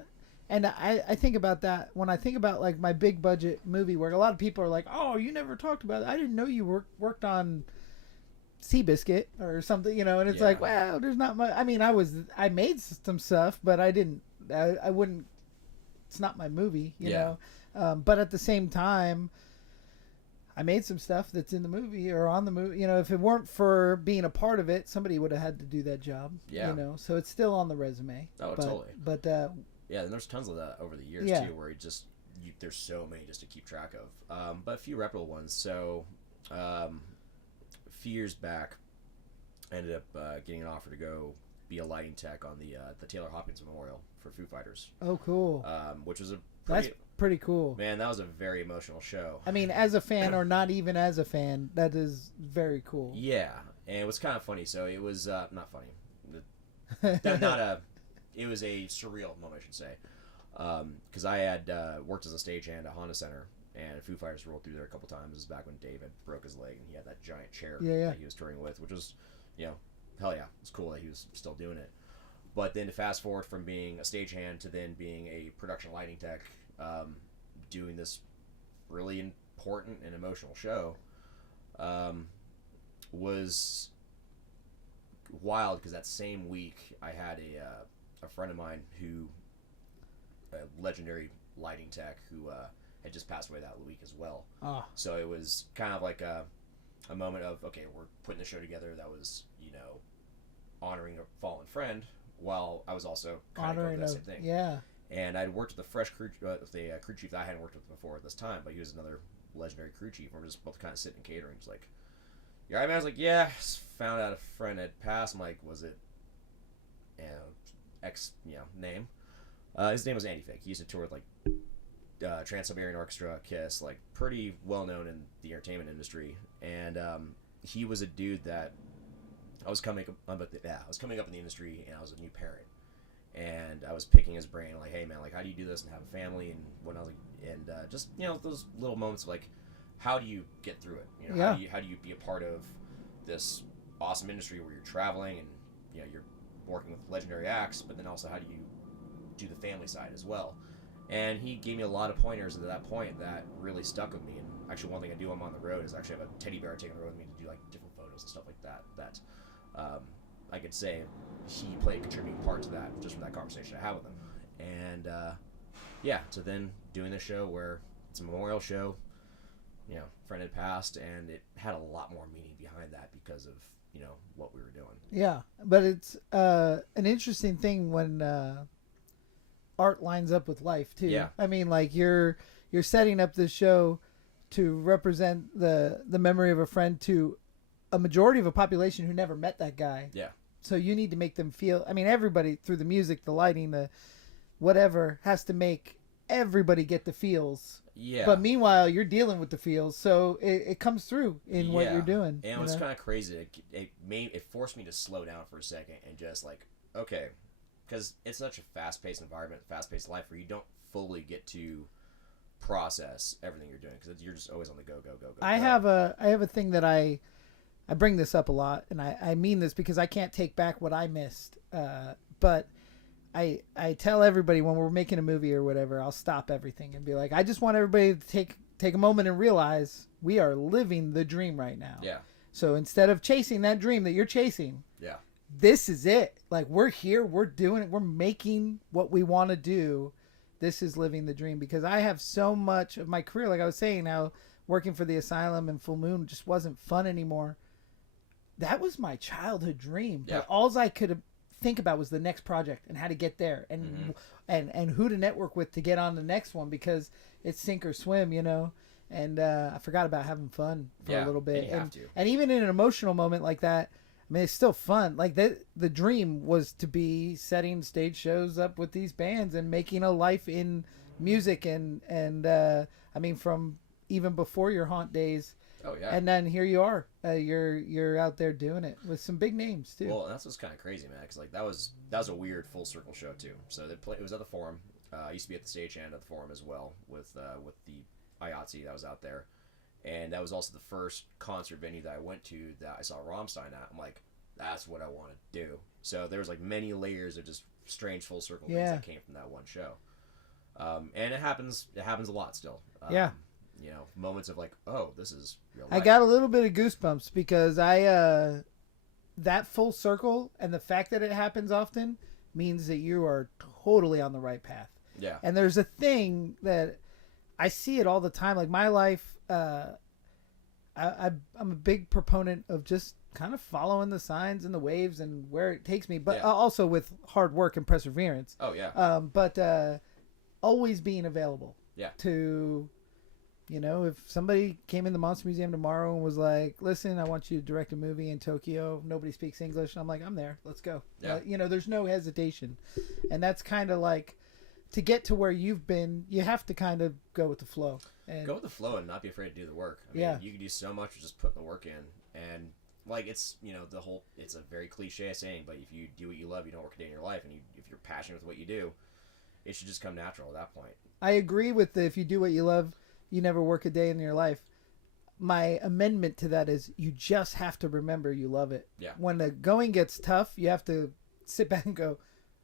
And I think about that when I think about like my big budget movie where a lot of people are like, oh, you never talked about it. I didn't know you worked on Seabiscuit or something, and it's like, well, there's not much. I mean, I made some stuff, but I wouldn't, it's not my movie, you know? But at the same time, I made some stuff that's in the movie or on the movie. If it weren't for being a part of it, somebody would have had to do that job. Yeah. So it's still on the resume. Oh, totally. But yeah, and there's tons of that over the years too, where there's so many just to keep track of. But a few reputable ones. So, a few years back, I ended up getting an offer to go be a lighting tech on the Taylor Hawkins Memorial for Foo Fighters. Oh, cool. Which was that's pretty cool. Man, that was a very emotional show. I mean, as a fan or not even as a fan, that is very cool. Yeah, and it was kind of funny. So it was not funny. It was a surreal moment, I should say, because I had worked as a stagehand at Haunted Cellar, and Foo Fighters rolled through there a couple times. This is back when David broke his leg, and he had that giant chair that he was touring with, which was, hell yeah, it's cool that he was still doing it. But then to fast forward from being a stagehand to then being a production lighting tech, doing this really important and emotional show, was wild because that same week I had a friend of mine a legendary lighting tech who had just passed away that week as well. So it was kind of like a moment of, okay, we're putting the show together that was, honoring a fallen friend while I was also kind of going through that same thing. Yeah. And I'd worked with a fresh crew, with the crew chief that I hadn't worked with before at this time, but he was another legendary crew chief. We're just both kind of sitting catering. He's like, "You all right, man?" I was like, "Yeah." Just found out a friend had passed. I'm like, "Was it, X, name?" His name was Andy Fig. He used to tour with like Trans-Siberian Orchestra, Kiss, like pretty well known in the entertainment industry. And he was a dude that I was coming up in the industry, and I was a new parent. And I was picking his brain, like, hey man, like, how do you do this and have a family and whatnot? And just those little moments of like, how do you get through it? How do you be a part of this awesome industry where you're traveling and you're working with legendary acts, but then also how do you do the family side as well? And he gave me a lot of pointers at that point that really stuck with me. And actually, one thing I do when I'm on the road is actually have a teddy bear taking the road with me to do like different photos and stuff like that. That I could say he played a contributing part to that just from that conversation I had with him. And so then doing this show where it's a memorial show, friend had passed, and it had a lot more meaning behind that because of what we were doing. Yeah, but it's an interesting thing when art lines up with life too. Yeah. I mean, like you're setting up this show to represent the memory of a friend to a majority of a population who never met that guy. Yeah. So you need to make them feel, I mean, everybody through the music, the lighting, the whatever has to make everybody get the feels. Yeah. But meanwhile, you're dealing with the feels, so it comes through in what you're doing. And it was kind of crazy. It forced me to slow down for a second and just like, okay, because it's such a fast-paced environment, fast-paced life where you don't fully get to process everything you're doing because you're just always on the go. I have a thing that I bring this up a lot, and I mean this because I can't take back what I missed. But I tell everybody when we're making a movie or whatever, I'll stop everything and be like, I just want everybody to take a moment and realize we are living the dream right now. Yeah. So instead of chasing that dream that you're chasing, yeah, this is it. Like, we're here, we're doing it, we're making what we want to do. This is living the dream, because I have so much of my career, like I was saying, how working for the Asylum and Full Moon just wasn't fun anymore. That was my childhood dream. Yeah. But all I could think about was the next project and how to get there, and and who to network with to get on the next one, because it's sink or swim, you know. And I forgot about having fun for a little bit. And you have to. And even in an emotional moment like that, I mean, it's still fun. Like, the dream was to be setting stage shows up with these bands and making a life in music. And I mean, from even before your Haunt days. Oh yeah. And then here you are. You're out there doing it with some big names too. Well, that's what's kind of crazy, man. Because like that was a weird full circle show too. So it was at the Forum. I used to be at the stagehand at the Forum as well with the IATSE that was out there. And that was also the first concert venue that I went to that I saw Rammstein at. I'm like, that's what I want to do. So there was like many layers of just strange full circle things that came from that one show. And it happens a lot still. Yeah. You know, moments of like, oh, this is real life. I got a little bit of goosebumps because that full circle and the fact that it happens often means that you are totally on the right path. Yeah. And there's a thing that I see it all the time. Like, my life, I'm a big proponent of just kind of following the signs and the waves and where it takes me, but also with hard work and perseverance. Oh yeah. But always being available. Yeah. To, you know, if somebody came in the Monster Museum tomorrow and was like, listen, I want you to direct a movie in Tokyo, nobody speaks English, I'm like, I'm there, let's go. Yeah. You know, there's no hesitation. And that's kind of like, to get to where you've been, you have to kind of go with the flow. And go with the flow and not be afraid to do the work. I mean, you can do so much with just putting the work in. And like, it's, you know, it's a very cliche saying, but if you do what you love, you don't work a day in your life. And if you're passionate with what you do, it should just come natural at that point. I agree with if you do what you love, you never work a day in your life. My amendment to that is you just have to remember you love it. Yeah. When the going gets tough, you have to sit back and go,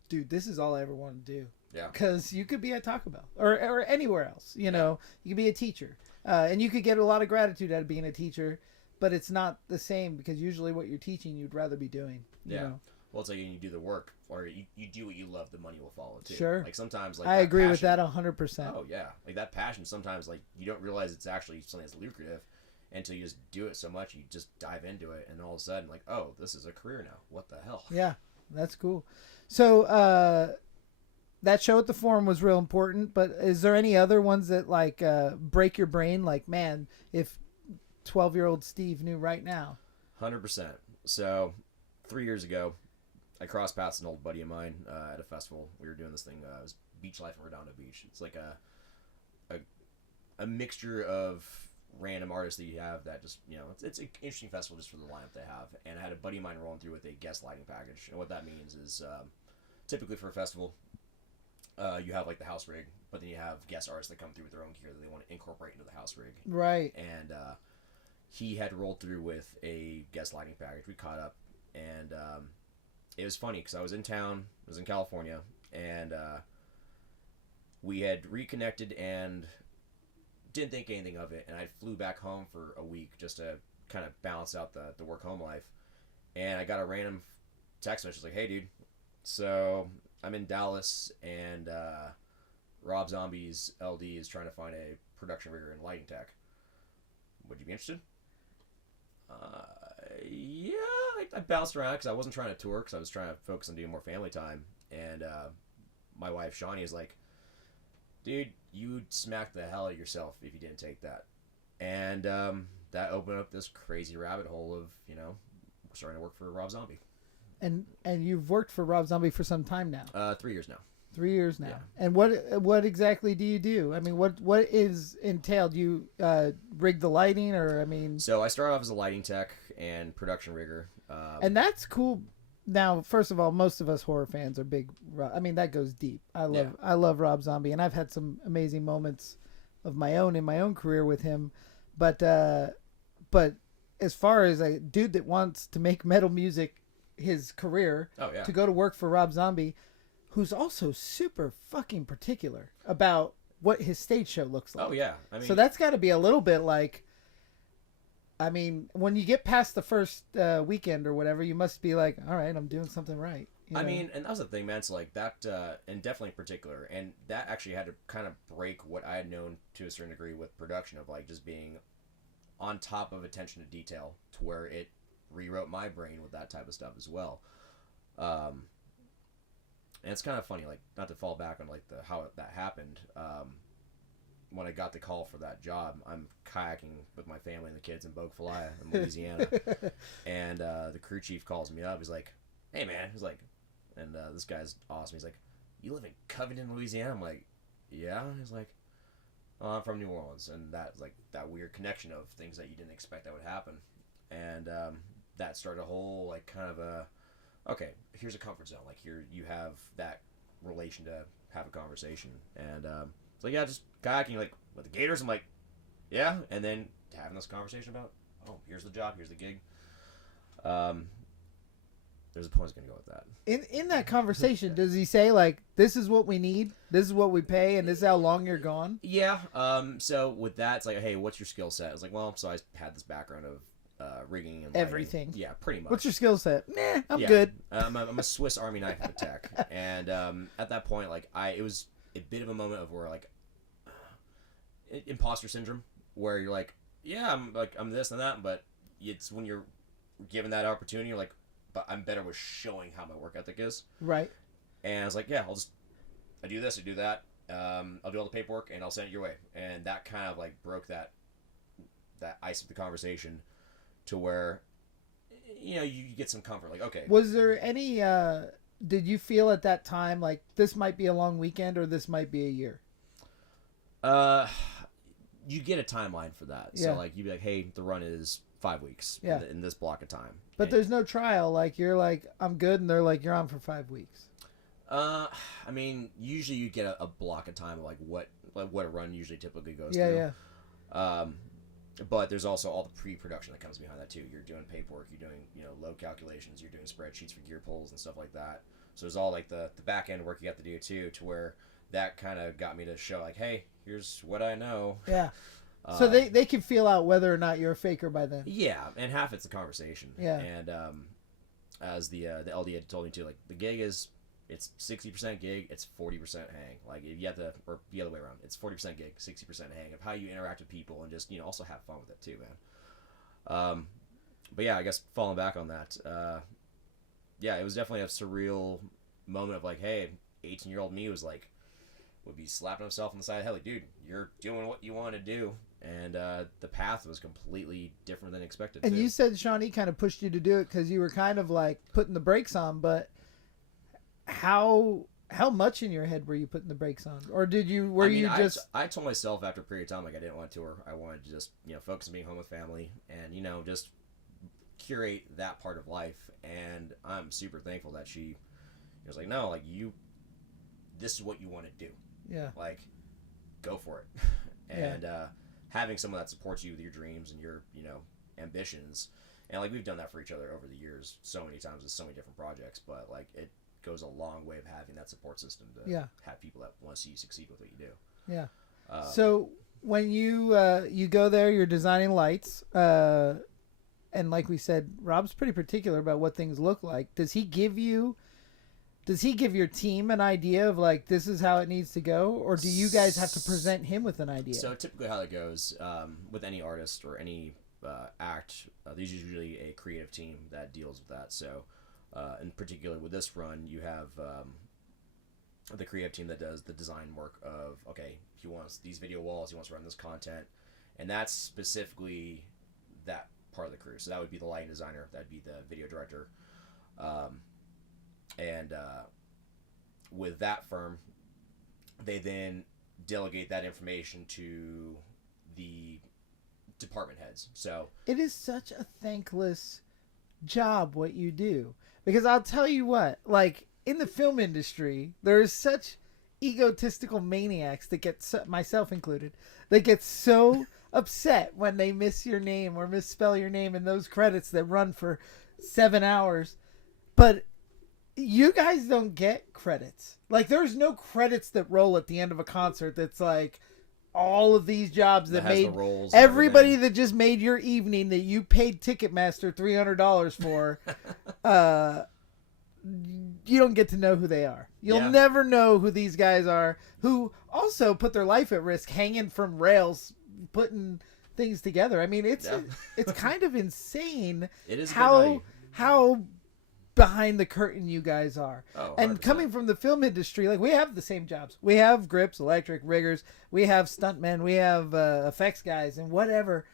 dude, this is all I ever wanted to do. Yeah. Because you could be at Taco Bell or anywhere else, you know. You could be a teacher. And you could get a lot of gratitude out of being a teacher, but it's not the same, because usually what you're teaching you'd rather be doing. You know? Well, it's like you do the work, or you do what you love, the money will follow too. Sure. Like sometimes, like I agree with that passion, 100%. Oh yeah, like that passion. Sometimes, like you don't realize it's actually something that's lucrative until you just do it so much. You just dive into it, and all of a sudden, like, oh, this is a career now. What the hell? Yeah, that's cool. So that show at the Forum was real important. But is there any other ones that like break your brain? Like, man, if 12-year-old Steve knew right now. 100%. So 3 years ago, I crossed paths with an old buddy of mine at a festival. We were doing this thing. It was Beach Life in Redondo Beach. It's like a mixture of random artists that you have that just, you know, it's an interesting festival just for the lineup they have. And I had a buddy of mine rolling through with a guest lighting package. And what that means is typically for a festival, you have like the house rig, but then you have guest artists that come through with their own gear that they want to incorporate into the house rig. Right. And he had rolled through with a guest lighting package. We caught up, and it was funny because I was in town, I was in California, and we had reconnected and didn't think anything of it, and I flew back home for a week just to kind of balance out the work-home life, and I got a random text message like, hey dude, so I'm in Dallas, and Rob Zombie's LD is trying to find a production rigger and lighting tech. Would you be interested? Yeah, I bounced around because I wasn't trying to tour, because I was trying to focus on doing more family time. And my wife Shawnee is like, dude, you'd smack the hell out of yourself if you didn't take that. And that opened up this crazy rabbit hole of, you know, starting to work for Rob Zombie. And you've worked for Rob Zombie for some time now. 3 years now. 3 years now. Yeah. And what exactly do you do? I mean, what is entailed? You rig the lighting, or I mean? So I started off as a lighting tech and production rigger. And that's cool. Now, first of all, most of us horror fans are big. I mean, that goes deep. I love Rob Zombie, and I've had some amazing moments of my own in my own career with him, but as far as a dude that wants to make metal music his career, Oh yeah. to go to work for Rob Zombie, who's also super fucking particular about what his stage show looks like. Oh yeah. I mean, So that's got to be a little bit like, I mean, when you get past the first weekend or whatever, you must be like, all right, I'm doing something right. You I know? mean, and that was the thing, man. It's like that, and definitely in particular, and that actually had to kind of break what I had known to a certain degree with production of like just being on top of attention to detail, to where it rewrote my brain with that type of stuff as well. And it's kind of funny, like not to fall back on like the how that happened. When I got the call for that job, I'm kayaking with my family and the kids in Bogfalaya in Louisiana, and the crew chief calls me up. He's like, "Hey man," he's like, and this guy's awesome. He's like, "You live in Covington, Louisiana?" I'm like, "Yeah." He's like, "Oh, I'm from New Orleans," and that's like that weird connection of things that you didn't expect that would happen, and that started a whole like kind of a, okay, here's a comfort zone. Like here you have that relation to have a conversation, and it's like, yeah, just kayaking like with the Gators. I'm like, yeah, and then having this conversation about, oh, here's the job, here's the gig. There's a point I was gonna go with that. In that conversation, does he say like, "This is what we need, this is what we pay, and this is how long you're gone"? Yeah. So with that, it's like, hey, what's your skill set? I was like, well, so I had this background of rigging and lighting. Everything. Yeah, pretty much. What's your skill set? Nah, I'm Yeah. good. I'm a Swiss Army knife of a tech, and at that point, like it was a bit of a moment of where like imposter syndrome, where you're like, yeah, I'm this and that, but it's when you're given that opportunity, you're like, but I'm better with showing how my work ethic is. Right. And I was like, yeah, I do this, I do that. I'll do all the paperwork and I'll send it your way. And that kind of like broke that ice of the conversation, to where, you know, you get some comfort. Like, okay. Was there any, did you feel at that time like this might be a long weekend or this might be a year? You get a timeline for that. Yeah. So like you'd be like, hey, the run is 5 weeks in this block of time. But there's no trial. Like you're like, I'm good, and they're like, you're on for 5 weeks. I mean, usually you get a block of time of like what a run usually typically goes Yeah, through. yeah. But there's also all the pre-production that comes behind that too. You're doing paperwork, you're doing, you know, load calculations, you're doing spreadsheets for gear pulls and stuff like that. So there's all like the back end work you have to do too, to where that kind of got me to show like, hey, here's what I know. Yeah. So they can feel out whether or not you're a faker by then. Yeah, and half it's a conversation. Yeah. And as the LD had told me too, like the gig is, it's 60% gig, it's 40% hang. Like if you have to, or the other way around, it's 40% gig, 60% hang of how you interact with people, and just, you know, also have fun with it too, man. But yeah, I guess falling back on that, yeah, it was definitely a surreal moment of like, hey, 18-year-old me would be slapping himself on the side of the head like, dude, you're doing what you want to do. And the path was completely different than expected. And too. you said Shawnee kind of pushed you to do it because you were kind of like putting the brakes on, but how much in your head were you putting the brakes on, or I told myself after a period of time, like, I didn't want to tour. I wanted to just, you know, focus on being home with family and, you know, just curate that part of life. And I'm super thankful that she was like, no, like, this is what you want to do. Yeah. Like, go for it. And having someone that supports you with your dreams and your, you know, ambitions, and like we've done that for each other over the years so many times with so many different projects, but like it goes a long way of having that support system to have people that want to see you succeed with what you do. Yeah. So when you go there, you're designing lights, and like we said, Rob's pretty particular about what things look like. Does he give your team an idea of like, this is how it needs to go, or do you guys have to present him with an idea? So typically how that goes with any artist or any act, there's usually a creative team that deals with that. So in particular with this run, you have the creative team that does the design work of, okay, he wants these video walls, he wants to run this content, and that's specifically that part of the crew. So that would be the lighting designer, that'd be the video director, and with that firm, they then delegate that information to the department heads. So it is such a thankless job what you do, because I'll tell you what, like in the film industry, there is such egotistical maniacs that get myself included, that get so upset when they miss your name or misspell your name in those credits that run for 7 hours. But you guys don't get credits. Like, there's no credits that roll at the end of a concert that's like all of these jobs that has made the roles, everybody that just made your evening that you paid Ticketmaster $300 for. You don't get to know who they are. You'll never know who these guys are, who also put their life at risk hanging from rails, putting things together. I mean, it's kind of insane. It is how behind the curtain you guys are. Oh, and 100%. Coming from the film industry, like, we have the same jobs. We have grips, electric, riggers. We have stuntmen. We have effects guys and whatever.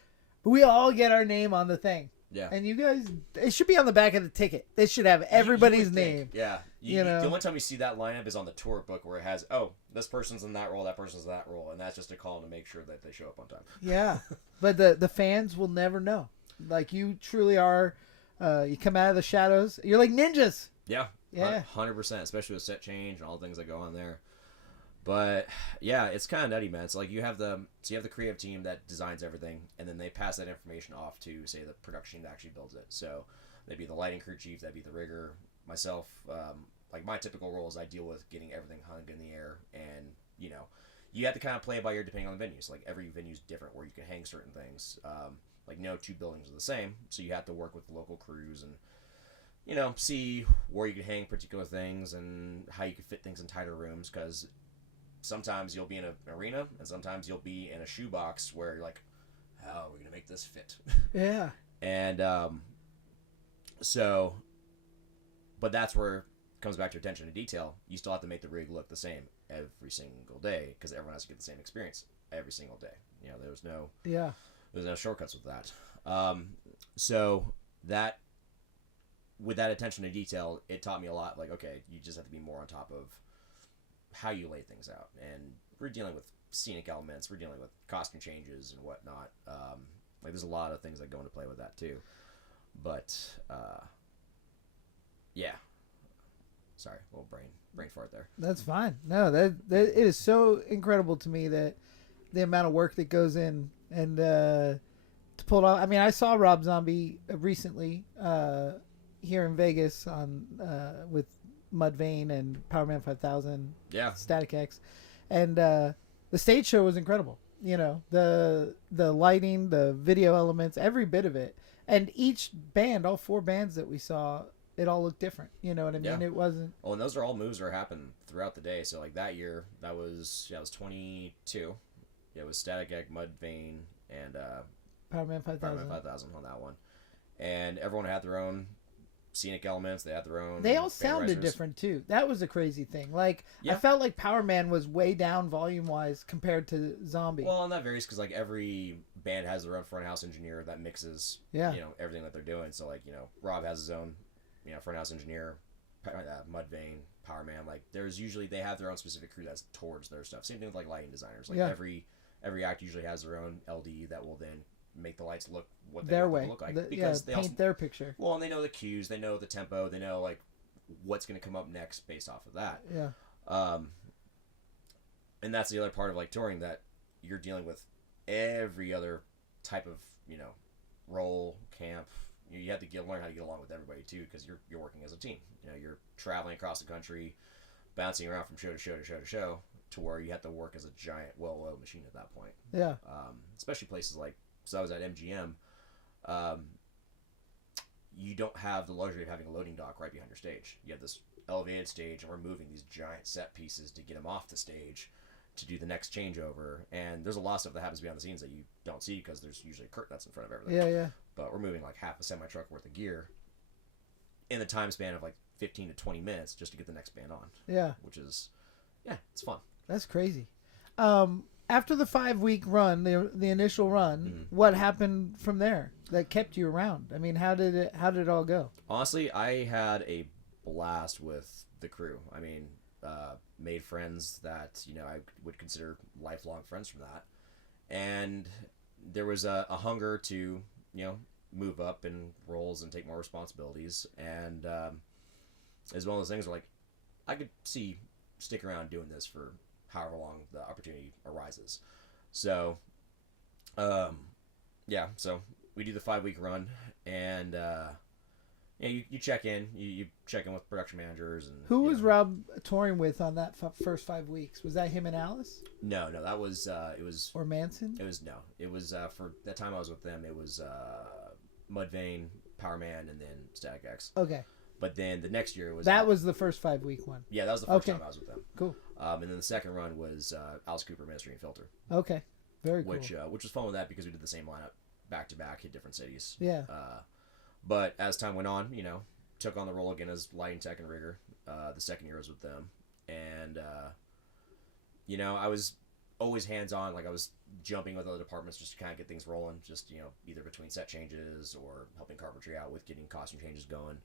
But we all get our name on the thing. Yeah. And you guys, it should be on the back of the ticket. They should have everybody's name. Yeah. You know? The only time you see that lineup is on the tour book where it has, this person's in that role, that person's in that role, and that's just a call to make sure that they show up on time. Yeah. But the fans will never know. Like, you truly are, you come out of the shadows. You're like ninjas. Yeah. Yeah. 100%, especially with set change and all the things that go on there. But yeah, it's kind of nutty, man. So like you have the creative team that designs everything, and then they pass that information off to, say, the production team that actually builds it. So they'd be the lighting crew chief, that'd be the rigger, myself. Like, my typical role is I deal with getting everything hung in the air, and you have to kind of play it by ear depending on the venues. Like, every venue's different where you can hang certain things. Like, no two buildings are the same, so you have to work with local crews and see where you can hang particular things and how you can fit things in tighter rooms, because sometimes you'll be in an arena, and sometimes you'll be in a shoebox where you're like, how are we going to make this fit? Yeah. And but that's where it comes back to attention to detail. You still have to make the rig look the same every single day, because everyone has to get the same experience every single day. There's no shortcuts with that. So that, with that attention to detail, it taught me a lot. Like, okay, you just have to be more on top of how you lay things out, and we're dealing with scenic elements, we're dealing with costume changes and whatnot. Like, there's a lot of things that go into play with that too. But yeah, sorry, little brain fart there. That's fine. No, that it is so incredible to me that the amount of work that goes in, and to pull it off. I mean, I saw Rob Zombie recently here in Vegas on with Mudvayne and Powerman 5000, Static X, and the stage show was incredible. The lighting, the video elements, every bit of it, and each band, all 4 bands that we saw, it all looked different. You know what I mean? Yeah. It wasn't. Oh, and those are all moves that are happening throughout the day. So like that year, it was 22. Yeah, it was Static X, Mudvayne, and Powerman 5000. Powerman 5000 on that one, and everyone had their own scenic elements. They had their own. They all sounded different too. That was a crazy thing. Like, I felt like Power Man was way down volume wise compared to Zombie. Well, and that varies because like every band has their own front house engineer that mixes everything that they're doing. So like Rob has his own front house engineer, Mudvayne, Power Man. Like there's usually they have their own specific crew that's towards their stuff. Same thing with like lighting designers. Like every act usually has their own LD that will then make the lights look what they their want way them to look like, because they paint also, their picture. Well, and they know the cues, they know the tempo, they know like what's going to come up next based off of that. And that's the other part of like touring, that you're dealing with every other type of role, camp. You have to learn how to get along with everybody too, because you're working as a team. You're traveling across the country, bouncing around from show to show to show to show, to where you have to work as a giant well-oiled machine at that point. Especially places like, so I was at MGM. You don't have the luxury of having a loading dock right behind your stage. You have this elevated stage, and we're moving these giant set pieces to get them off the stage to do the next changeover. And there's a lot of stuff that happens behind the scenes that you don't see, because there's usually a curtain that's in front of everything. But we're moving like half a semi-truck worth of gear in the time span of like 15 to 20 minutes just to get the next band on. Which is, it's fun. That's crazy. After the 5-week run, the initial run, what happened from there that kept you around? I mean, how did it all go? Honestly, I had a blast with the crew. I mean, made friends that I would consider lifelong friends from that, and there was a hunger to move up in roles and take more responsibilities, and it's one of those things where like I could see stick around doing this for however long the opportunity arises. So, yeah, so we do the 5-week run, and you check in. You check in with production managers and. Who was Rob touring with on that first 5 weeks? Was that him and Alice? No, that was it was. Or Manson? It was for that time I was with them. It was Mudvayne, Power Man, and then Static X. Okay. But then the next year was was the first 5-week one. Yeah, that was the first time I was with them. Cool. And then the second run was Alice Cooper, Ministry and Filter. Okay. Very cool. Which was fun with that because we did the same lineup back to back, hit different cities. Yeah. But as time went on, took on the role again as lighting tech and rigger. The second year was with them, and I was always hands on. Like I was jumping with other departments just to kind of get things rolling. Just either between set changes or helping carpentry out with getting costume changes going.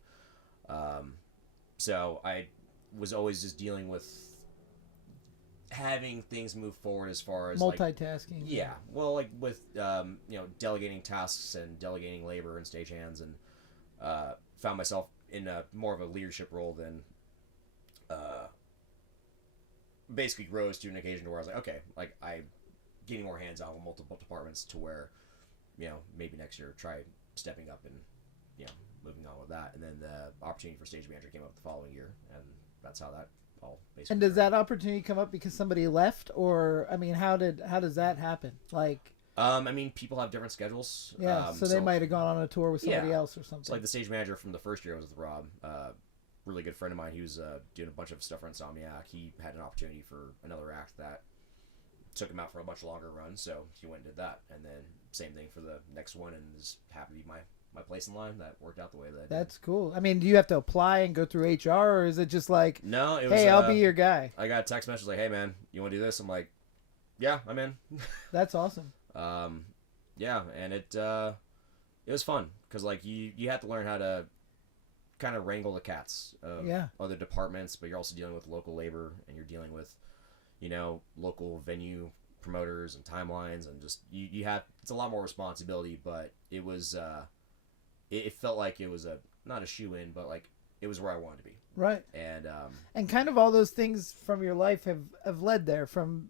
So I was always just dealing with having things move forward as far as multitasking. Well, like with delegating tasks and delegating labor and stagehands, and found myself in more of a leadership role than basically rose to an occasion where I was like, okay, like I getting more hands on with multiple departments to where maybe next year try stepping up and moving on with that. And then the opportunity for stage manager came up the following year, and that's how that all basically. And does that opportunity come up because somebody left, or I mean, how does that happen? Like, I mean, people have different schedules. Yeah, so they might have gone on a tour with somebody else or something. So like the stage manager from the first year was with Rob, really good friend of mine. He was doing a bunch of stuff for Insomniac. He had an opportunity for another act that took him out for a much longer run, so he went and did that. And then same thing for the next one, and is happy to be my place in line. That worked out the way that That's cool. I mean, do you have to apply and go through HR, or is it just like, no, it was, hey, I'll be your guy? I got a text message like, hey man, you want to do this? I'm like, yeah, I'm in. That's awesome. Yeah, and it was fun because like you have to learn how to kind of wrangle the cats of other departments, but you're also dealing with local labor, and you're dealing with local venue promoters and timelines, and just you have, it's a lot more responsibility, but it was it felt like it was not a shoe-in, but like it was where I wanted to be. Right. And kind of all those things from your life have led there, from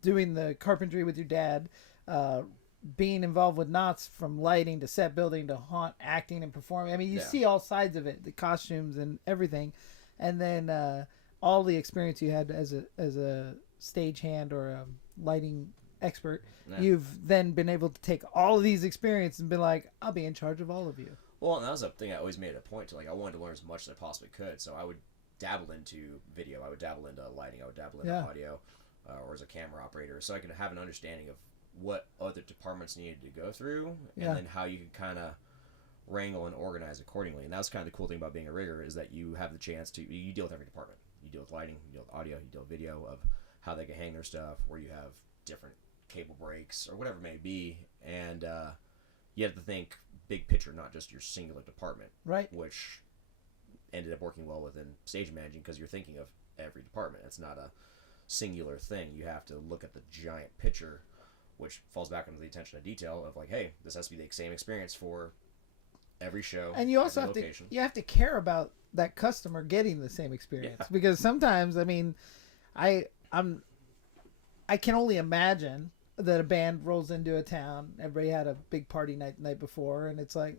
doing the carpentry with your dad, being involved with Knotts, from lighting to set building to haunt, acting and performing. I mean, you see all sides of it, the costumes and everything. And then all the experience you had as a stagehand or a lighting expert, you've then been able to take all of these experiences and be like, I'll be in charge of all of you. Well, and that was a thing I always made a point to. Like, I wanted to learn as much as I possibly could, so I would dabble into video, I would dabble into lighting, I would dabble into audio, or as a camera operator, so I could have an understanding of what other departments needed to go through, and then how you could kind of wrangle and organize accordingly. And that was kind of the cool thing about being a rigger, is that you have the chance to, you deal with every department. You deal with lighting, you deal with audio, you deal with video, of how they can hang their stuff, where you have different cable breaks or whatever it may be, and you have to think big picture, not just your singular department, right? Which ended up working well within stage managing, because you're thinking of every department. It's not a singular thing. You have to look at the giant picture, which falls back into the attention to detail of like, hey, this has to be the same experience for every show, and you also have to care about that customer getting the same experience, because sometimes, I mean, I can only imagine that a band rolls into a town, everybody had a big party night the night before, and it's like,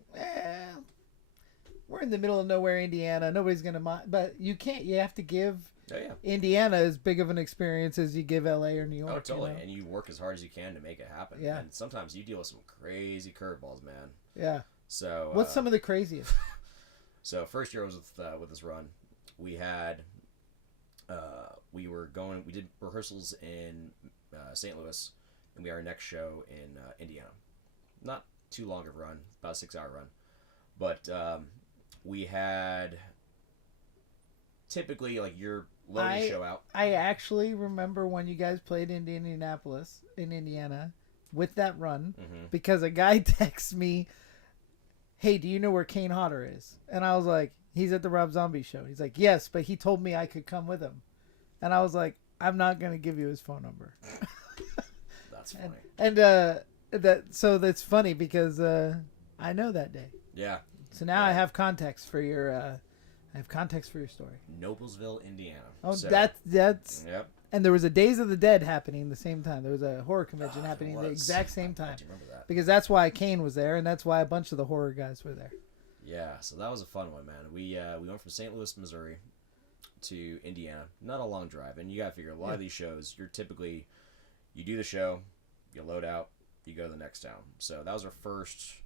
we're in the middle of nowhere, Indiana, nobody's gonna mind. But you have to give Indiana as big of an experience as you give LA or New York. Oh, totally. And you work as hard as you can to make it happen. Yeah. And sometimes you deal with some crazy curveballs, man. Yeah. So what's some of the craziest? So first year I was with this run, we had we did rehearsals in St. Louis, and we had our next show in Indiana. Not too long of a run, about a 6-hour run, but we had typically like your loading show out. I actually remember when you guys played in Indianapolis, in Indiana, with that run, because a guy texts me, hey, do you know where Kane Hodder is? And I was like, he's at the Rob Zombie show. He's like, yes, but he told me I could come with him. And I was like, I'm not going to give you his phone number. That's funny. And that's funny because I know that day. Yeah. So now I have context for your I have context for your story. Noblesville, Indiana. Oh, So, that's. Yep. And there was a Days of the Dead happening the same time. There was a horror convention There happening the was. exact same I time. do remember that. Because that's why Kane was there, and that's why a bunch of the horror guys were there. Yeah, so that was a fun one, man. We went from St. Louis, Missouri to Indiana. Not a long drive. And you got to figure, a lot of these shows, you do the show, you load out, you go to the next town. So that was our first,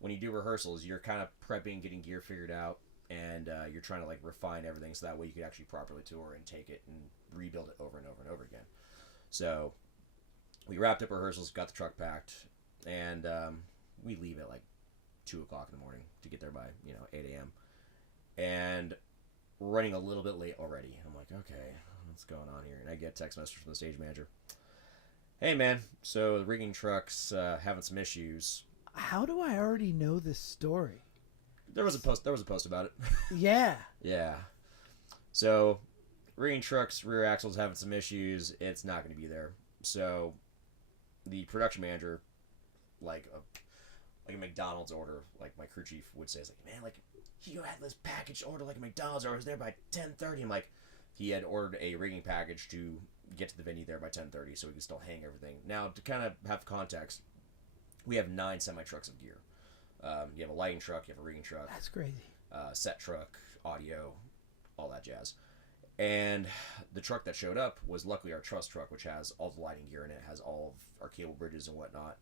when you do rehearsals, you're kind of prepping, getting gear figured out, and you're trying to like refine everything so that way you could actually properly tour and take it and rebuild it over and over and over again. So we wrapped up rehearsals, got the truck packed, and we leave at like 2 o'clock in the morning to get there by 8 a.m. and we're running a little bit late already. I'm like, okay, what's going on here? And I get a text message from the stage manager. Hey man, so the rigging truck's having some issues. How do I already know this story? There was a post about it. Yeah. Yeah. So rigging truck's rear axle's having some issues. It's not going to be there. So the production manager, like a McDonald's order, like my crew chief would say, is like, man, like you had this package order like a McDonald's, or I was there by 10:30. I'm like, he had ordered a rigging package to get to the venue there by 10:30, so we could still hang everything. Now, to kind of have context, we have 9 semi trucks of gear. You have a lighting truck, you have a rigging truck. That's crazy. Set truck, audio, all that jazz. And the truck that showed up was luckily our truss truck, which has all the lighting gear in it, has all of our cable bridges and whatnot.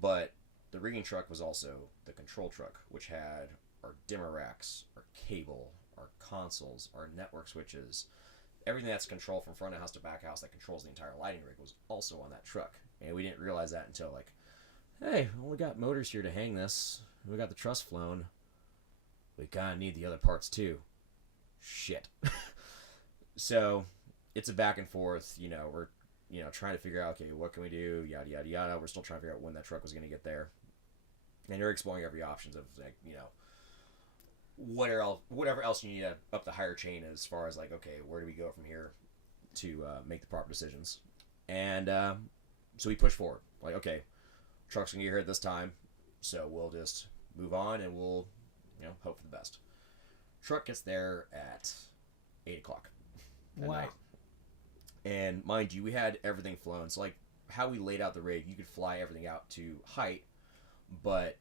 But the rigging truck was also the control truck, which had our dimmer racks, our cable, our consoles, our network switches. Everything that's control from front of house to back house that controls the entire lighting rig was also on that truck. And we didn't realize that until like, hey, well, we got motors here to hang this. We got the truss flown. We kind of need the other parts too. Shit. So it's a back and forth. We're trying to figure out, okay, what can we do? Yada yada yada. We're still trying to figure out when that truck was going to get there, and you're exploring every options of like whatever else you need to up the higher chain as far as like, okay, where do we go from here to make the proper decisions? And so we push forward. Like, okay, truck's gonna get here at this time, so we'll just move on and we'll hope for the best. Truck gets there at 8 o'clock at night. And mind you, we had everything flown. So like how we laid out the rig, you could fly everything out to height, but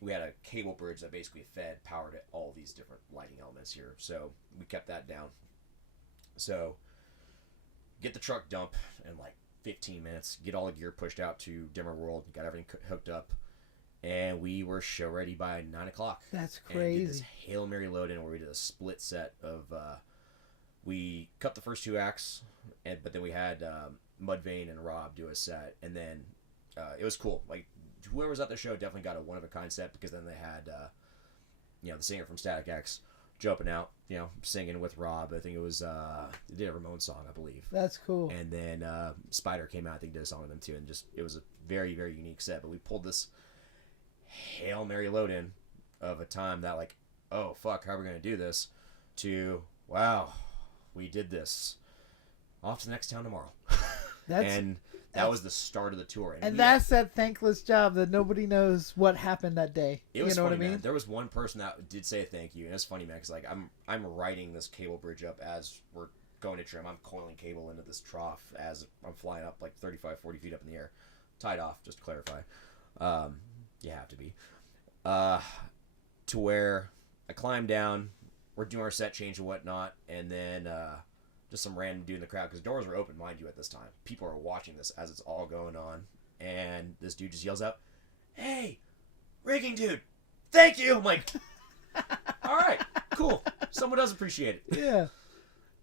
we had a cable bridge that basically fed power to all these different lighting elements here. So we kept that down. So get the truck dump in like 15 minutes, get all the gear pushed out to dimmer world, got everything hooked up, and we were show ready by 9 o'clock. That's crazy. And did this Hail Mary load in where we did a split set of we cut the first 2 acts, but then we had Mudvayne and Rob do a set, and then it was cool. Like whoever was at the show definitely got a one of a kind set, because then they had the singer from Static X jumping out, singing with Rob. I think it was they did a Ramones song, I believe. That's cool. And then Spider came out, I think, did a song with them too, and just it was a very, very unique set. But we pulled this Hail Mary load in of a time that like, oh fuck, how are we gonna do this? To wow, we did this. Off to the next town tomorrow. That was the start of the tour. And that's that thankless job that nobody knows what happened that day. It was you know funny, what I mean? Man. There was one person that did say thank you, and it's funny, man, because like I'm riding this cable bridge up as we're going to trim. I'm coiling cable into this trough as I'm flying up like 35, 40 feet up in the air. Tied off, just to clarify. You have to be. To where I climb down, we're doing our set change and whatnot, and then just some random dude in the crowd, because doors were open, mind you, at this time. People are watching this as it's all going on, and this dude just yells out, "Hey, rigging dude, thank you!" I'm like, all right, cool. Someone does appreciate it.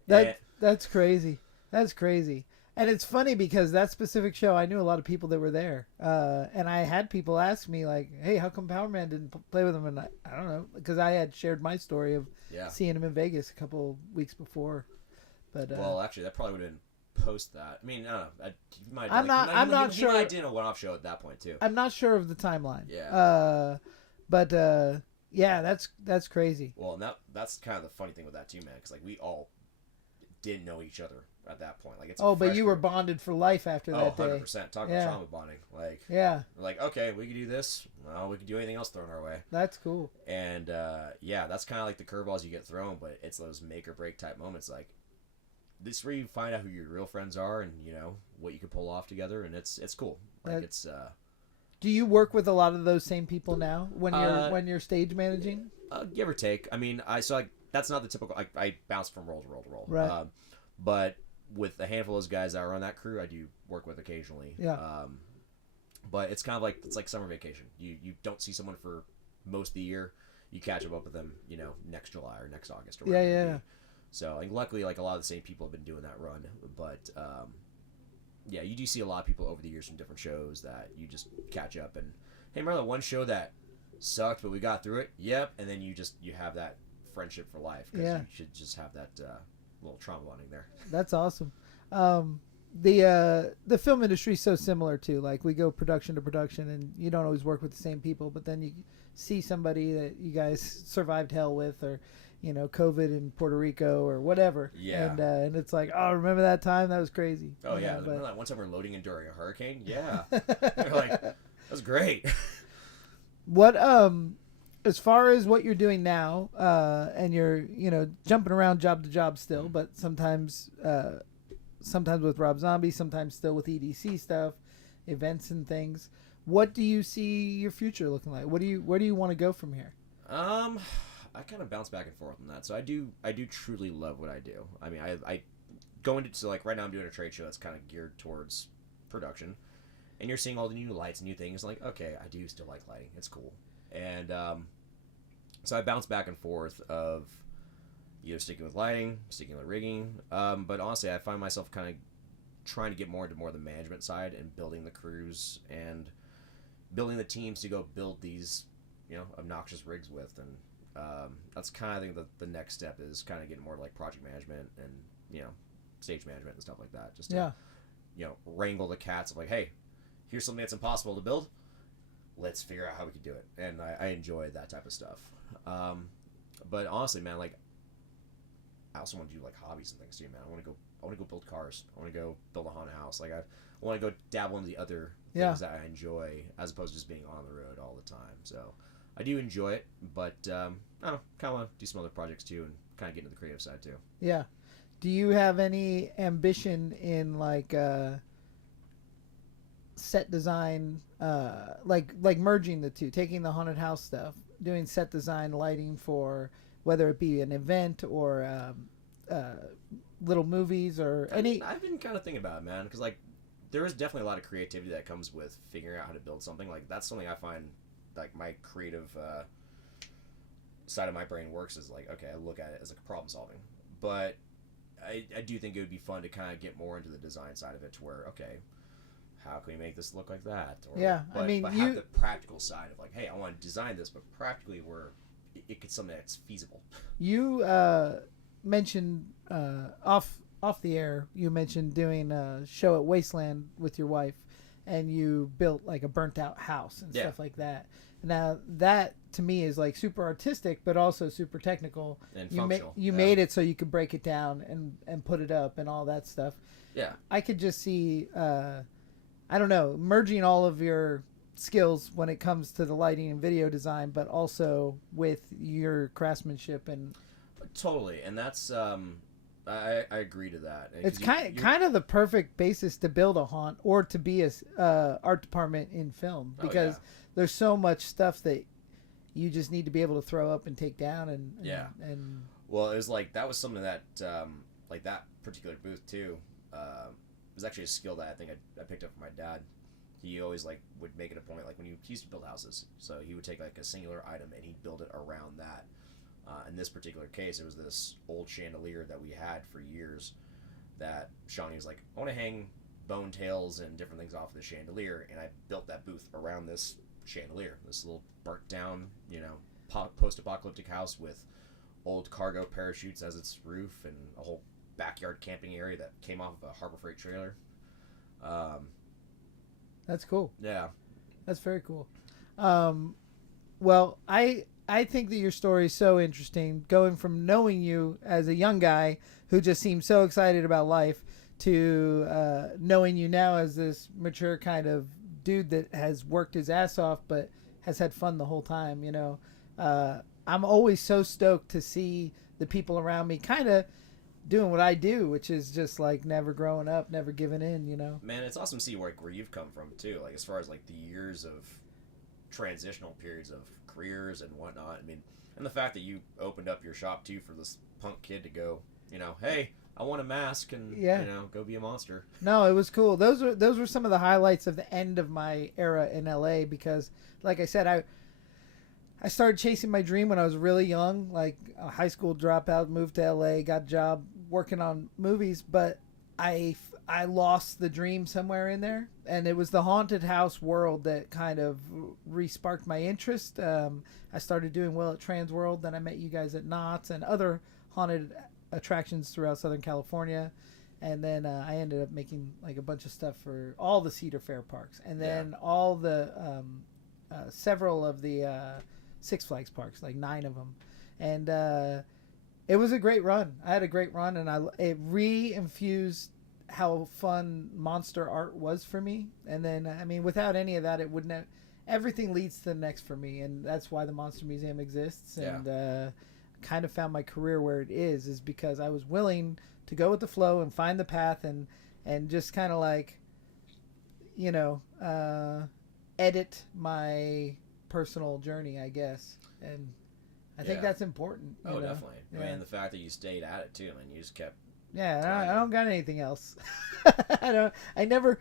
Yeah. That's crazy. That's crazy. And it's funny because that specific show, I knew a lot of people that were there. And I had people ask me like, hey, how come Power Man didn't play with him? And I don't know, because I had shared my story of seeing him in Vegas a couple weeks before. But well, actually, that probably would have been post that. I mean, I don't know. I'm not sure. He might have done a one-off show at that point too. I'm not sure of the timeline. Yeah. But yeah, that's crazy. Well, and that's kind of the funny thing with that too, man. Because like we all didn't know each other at that point. Like it's Oh, but you were bonded for life after that day. 100%. Talk about trauma bonding. Like, yeah. Like, okay, we could do this. Well, we could do anything else thrown our way. That's cool. And, yeah, that's kind of like the curveballs you get thrown, but it's those make or break type moments. Like, this is where you find out who your real friends are and, you know, what you can pull off together. And it's cool. Like, it's, do you work with a lot of those same people now when you're stage managing? Give or take. I mean, that's not the typical, I bounce from role to role to role. Right. But with a handful of those guys that are on that crew, I do work with occasionally. Yeah. But it's kind of like, it's like summer vacation. You don't see someone for most of the year. You catch up with them, you know, next July or next August or whatever. Yeah. So, like, luckily, like, a lot of the same people have been doing that run. But, yeah, you do see a lot of people over the years from different shows that you just catch up and, hey, remember that one show that sucked, but we got through it? Yep. And then you have that friendship for life. Because you should just have that little trauma bonding there. That's awesome. The film industry is so similar too. Like, we go production to production, and you don't always work with the same people, but then you see somebody that you guys survived hell with, or, you know, COVID in Puerto Rico or whatever. Yeah. And it's like, oh, remember that time? That was crazy. Oh, yeah. Remember that one time we're loading in during a hurricane? Yeah. You're like, that was great. What, as far as what you're doing now, and you're, you know, jumping around job to job still, but sometimes with Rob Zombie, sometimes still with EDC stuff, events and things. What do you see your future looking like? Where do you want to go from here? I kind of bounce back and forth on that. So I do truly love what I do. I mean, I go into, so like right now I'm doing a trade show that's kind of geared towards production, and you're seeing all the new lights and new things. Like, okay, I do still like lighting. It's cool. And so I bounce back and forth of either sticking with lighting, sticking with rigging. But honestly, I find myself kind of trying to get more into the management side and building the crews and building the teams to go build these, you know, obnoxious rigs with. And that's kind of, I think, the next step is kind of getting more like project management and, you know, stage management and stuff like that. Just to, you know, wrangle the cats of like, hey, here's something that's impossible to build. Let's figure out how we can do it. And I enjoy that type of stuff. But honestly, man, like, I also want to do like hobbies and things too, man. I want to go build cars. I want to go build a haunted house. Like, I want to go dabble into the other things that I enjoy, as opposed to just being on the road all the time. So I do enjoy it, but I don't know, kind of want to do some other projects too, and kind of get into the creative side too. Yeah. Do you have any ambition in like set design, like merging the two, taking the haunted house stuff, doing set design, lighting for whether it be an event or little movies or any? I've been kind of thinking about it, man, because like there is definitely a lot of creativity that comes with figuring out how to build something. Like, that's something I find like my creative side of my brain works is like, okay, I look at it as like problem solving, but I do think it would be fun to kind of get more into the design side of it, to where, okay, how can we make this look like that? Or, I mean, but have the practical side of like, hey, I want to design this, but practically where it gets something that's feasible. You mentioned off the air, you mentioned doing a show at Wasteland with your wife, and you built like a burnt out house and stuff like that. Now that to me is like super artistic, but also super technical. And functional. You made it so you could break it down and put it up and all that stuff. Yeah. I could just see, I don't know, merging all of your skills when it comes to the lighting and video design, but also with your craftsmanship and. Totally, and that's I agree to that. It's kind of the perfect basis to build a haunt or to be a art department in film, because there's so much stuff that you just need to be able to throw up and take down and well, it was like that was something that like that particular booth too was actually a skill that I think I picked up from my dad. He always like would make it a point, like when he used to build houses, so he would take like a singular item and he'd build it around that. In this particular case, it was this old chandelier that we had for years that Shawnee was like, I want to hang bone tails and different things off the chandelier, and I built that booth around this chandelier, this little burnt down, you know, post-apocalyptic house with old cargo parachutes as its roof and a whole backyard camping area that came off of a Harbor Freight trailer. That's cool. Yeah. That's very cool. Well, I think that your story is so interesting, going from knowing you as a young guy who just seemed so excited about life to knowing you now as this mature kind of dude that has worked his ass off but has had fun the whole time. I'm always so stoked to see the people around me kind of doing what I do, which is just like never growing up, never giving in. Man, it's awesome to see where you've come from too. Like as far as like the years of transitional periods of careers and whatnot. I mean, and the fact that you opened up your shop too for this punk kid to go, hey, I want a mask and go be a monster. No, it was cool. Those were some of the highlights of the end of my era in LA because, like I said, I started chasing my dream when I was really young, like a high school dropout, moved to LA, got a job working on movies, but I lost the dream somewhere in there, and it was the haunted house world that kind of re-sparked my interest. I started doing well at Trans World, then I met you guys at Knott's and other haunted attractions throughout Southern California, and then I ended up making like a bunch of stuff for all the Cedar Fair parks, and then all the several of the Six Flags parks, like 9 of them, and it was a great run. I had a great run, and it re-infused how fun monster art was for me. And then, I mean, without any of that, it wouldn't have, everything leads to the next for me. And that's why the Monster Museum exists. And kind of found my career where it is because I was willing to go with the flow and find the path and just kind of like, edit my personal journey, I guess. And I think that's important. Oh, definitely. Yeah. I mean, the fact that you stayed at it too. I mean, you just kept. Yeah, I don't got anything else. I never.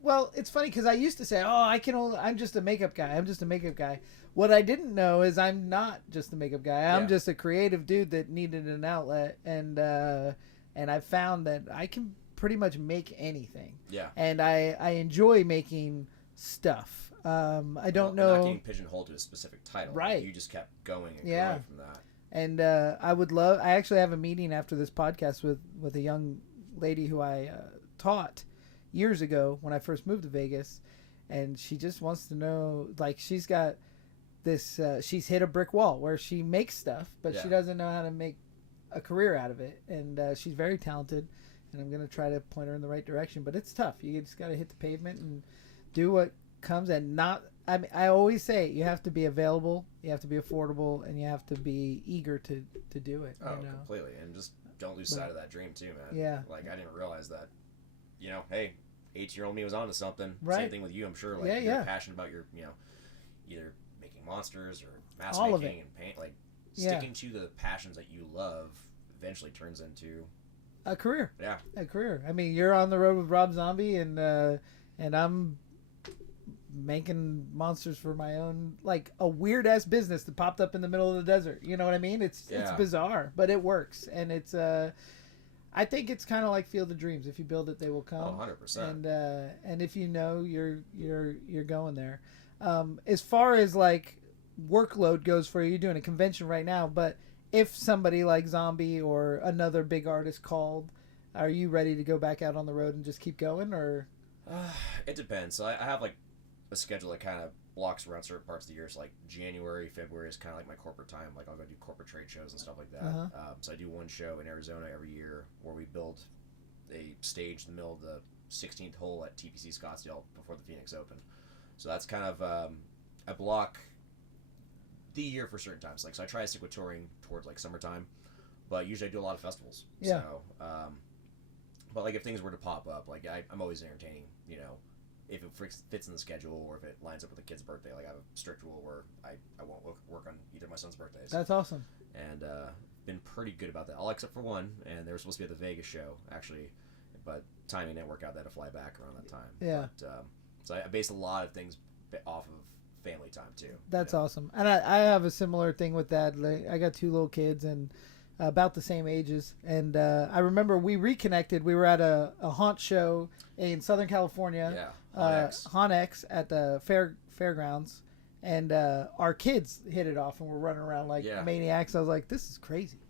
Well, it's funny because I used to say, "Oh, I'm just a makeup guy. I'm just a makeup guy." What I didn't know is I'm not just a makeup guy. I'm just a creative dude that needed an outlet, and I found that I can pretty much make anything. Yeah. And I enjoy making stuff. I don't know. Not getting pigeonholed to a specific title. Right. Like you just kept going and going from that. And I actually have a meeting after this podcast with a young lady who I taught years ago when I first moved to Vegas. And she just wants to know, like, she's got this, she's hit a brick wall where she makes stuff, but she doesn't know how to make a career out of it. And she's very talented. And I'm going to try to point her in the right direction. But it's tough. You just got to hit the pavement and do what comes and not. I mean, I always say you have to be available, you have to be affordable, and you have to be eager to do it. Oh, completely. And just don't lose sight of that dream too, man. Yeah. Like I didn't realize that. Hey, 18-year-old me was onto something. Right. Same thing with you, I'm sure. Like you're passionate about your, either making monsters or mask all making and paint. Like sticking to the passions that you love eventually turns into a career. Yeah. A career. I mean, you're on the road with Rob Zombie, and I'm making monsters for my own, like a weird ass business that popped up in the middle of the desert. You know what I mean? It's bizarre, but it works, and it's I think it's kind of like Field of Dreams. If you build it, they will come. 100%. And if you're going there. As far as like workload goes for you, you're doing a convention right now, but if somebody like Zombie or another big artist called, are you ready to go back out on the road and just keep going, or? It depends. So I have like a schedule that kind of blocks around certain parts of the year. So like January, February is kind of like my corporate time. Like I'll go do corporate trade shows and stuff like that. So I do one show in Arizona every year where we build a stage in the middle of the 16th hole at TPC Scottsdale before the Phoenix Open. So that's kind of I block the year for certain times. Like so I try to stick with touring towards like summertime, but usually I do a lot of festivals. Yeah. So, but like if things were to pop up, like I'm always entertaining. If it fits in the schedule or if it lines up with a kid's birthday. Like I have a strict rule where I won't work on either of my son's birthdays. That's awesome. And been pretty good about that. All except for one, and they were supposed to be at the Vegas show actually, but timing didn't work out. They had to fly back around that time. Yeah. But, so I base a lot of things off of family time too. That's awesome. And I have a similar thing with that. Like, I got 2 little kids and about the same ages, and I remember we reconnected. We were at a haunt show in Southern California, Haunt X at the fairgrounds, and our kids hit it off and were running around like maniacs. I was like, this is crazy.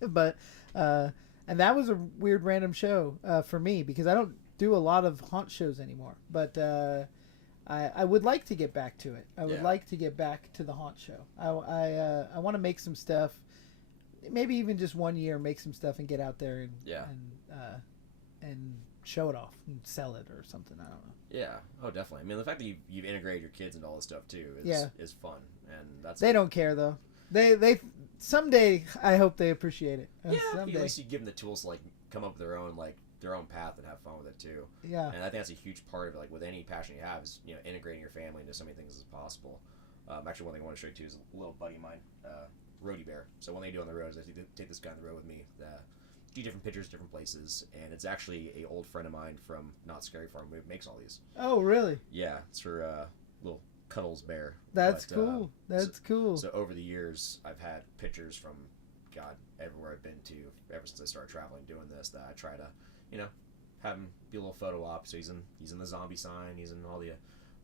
But and that was a weird random show for me because I don't do a lot of haunt shows anymore, but I would like to get back to it. I would Yeah. like to get back to the haunt show. I want to make some stuff. Maybe even just 1 year, make some stuff and get out there and show it off and sell it or something. I don't know. Yeah. Oh, definitely. I mean, the fact that you've integrated your kids into all this stuff too is fun, and that's They don't care though. They someday I hope they appreciate it. yeah. Someday. At least you give them the tools to like come up with their own path and have fun with it too. Yeah. And I think that's a huge part of it. Like with any passion you have is integrating your family into so many things as possible. Actually, one thing I want to show you too is a little buddy of mine, Roadie Bear. So one thing I do on the road is I take this guy on the road with me. Do different pictures, different places, and it's actually a old friend of mine from Knott Scary Farm who makes all these. Oh, really? Yeah, it's her little Cuddles Bear. That's cool. That's cool. So over the years, I've had pictures from God everywhere I've been to ever since I started traveling doing this. That I try to, have him be a little photo op. So he's in the zombie sign. He's in all the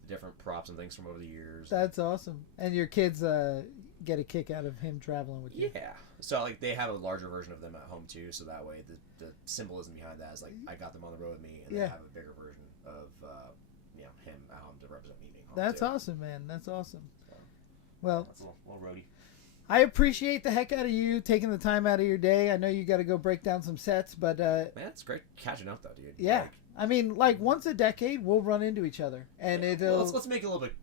different props and things from over the years. That's awesome. And your kids get a kick out of him traveling with you. Yeah. So like they have a larger version of them at home too. So that way the symbolism behind that is like I got them on the road with me, and they have a bigger version of him at home to represent me being home. That's too. awesome, man. That's awesome. Well, That's a little roadie. I appreciate the heck out of you taking the time out of your day. I know you got to go break down some sets, but Man, it's great catching up though, dude. yeah. Like, I mean, like once a decade, we'll run into each other, and it'll. let's make it a little bit.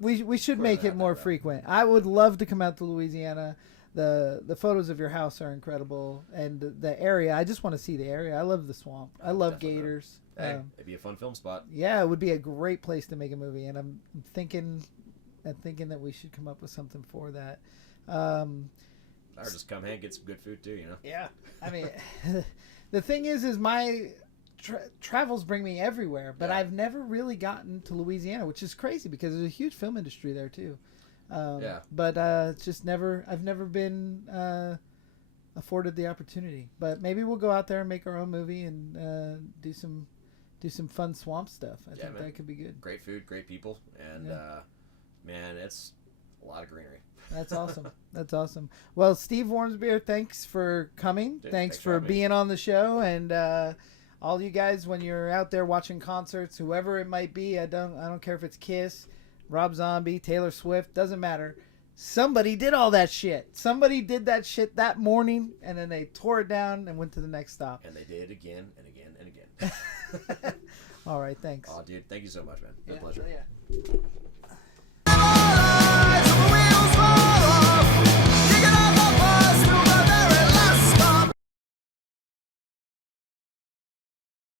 We should make it more that. frequent. I would love to come out to Louisiana. The photos of your house are incredible, and the area. I just want to see the area. I love the swamp. I love Definitely. gators. Hey, it'd be a fun film spot. Yeah, it would be a great place to make a movie, and I'm thinking that we should come up with something for that. Or just come hang, get some good food too. Yeah, I mean, the thing is my travels bring me everywhere, but I've never really gotten to Louisiana, which is crazy because there's a huge film industry there too. But it's just I've never been afforded the opportunity. But maybe we'll go out there and make our own movie and do some fun swamp stuff. I think that could be good. Great food, great people, and man, it's a lot of greenery. That's awesome. That's awesome. Well, Steve Warmbier, thanks for coming. Dude, thanks for being on the show, and all you guys, when you're out there watching concerts, whoever it might be, I don't care if it's Kiss, Rob Zombie, Taylor Swift, doesn't matter. Somebody did all that shit. Somebody did that shit that morning, and then they tore it down and went to the next stop. And they did it again and again and again. All right, thanks. Oh, dude, thank you so much, man. It's a Yeah, pleasure. yeah.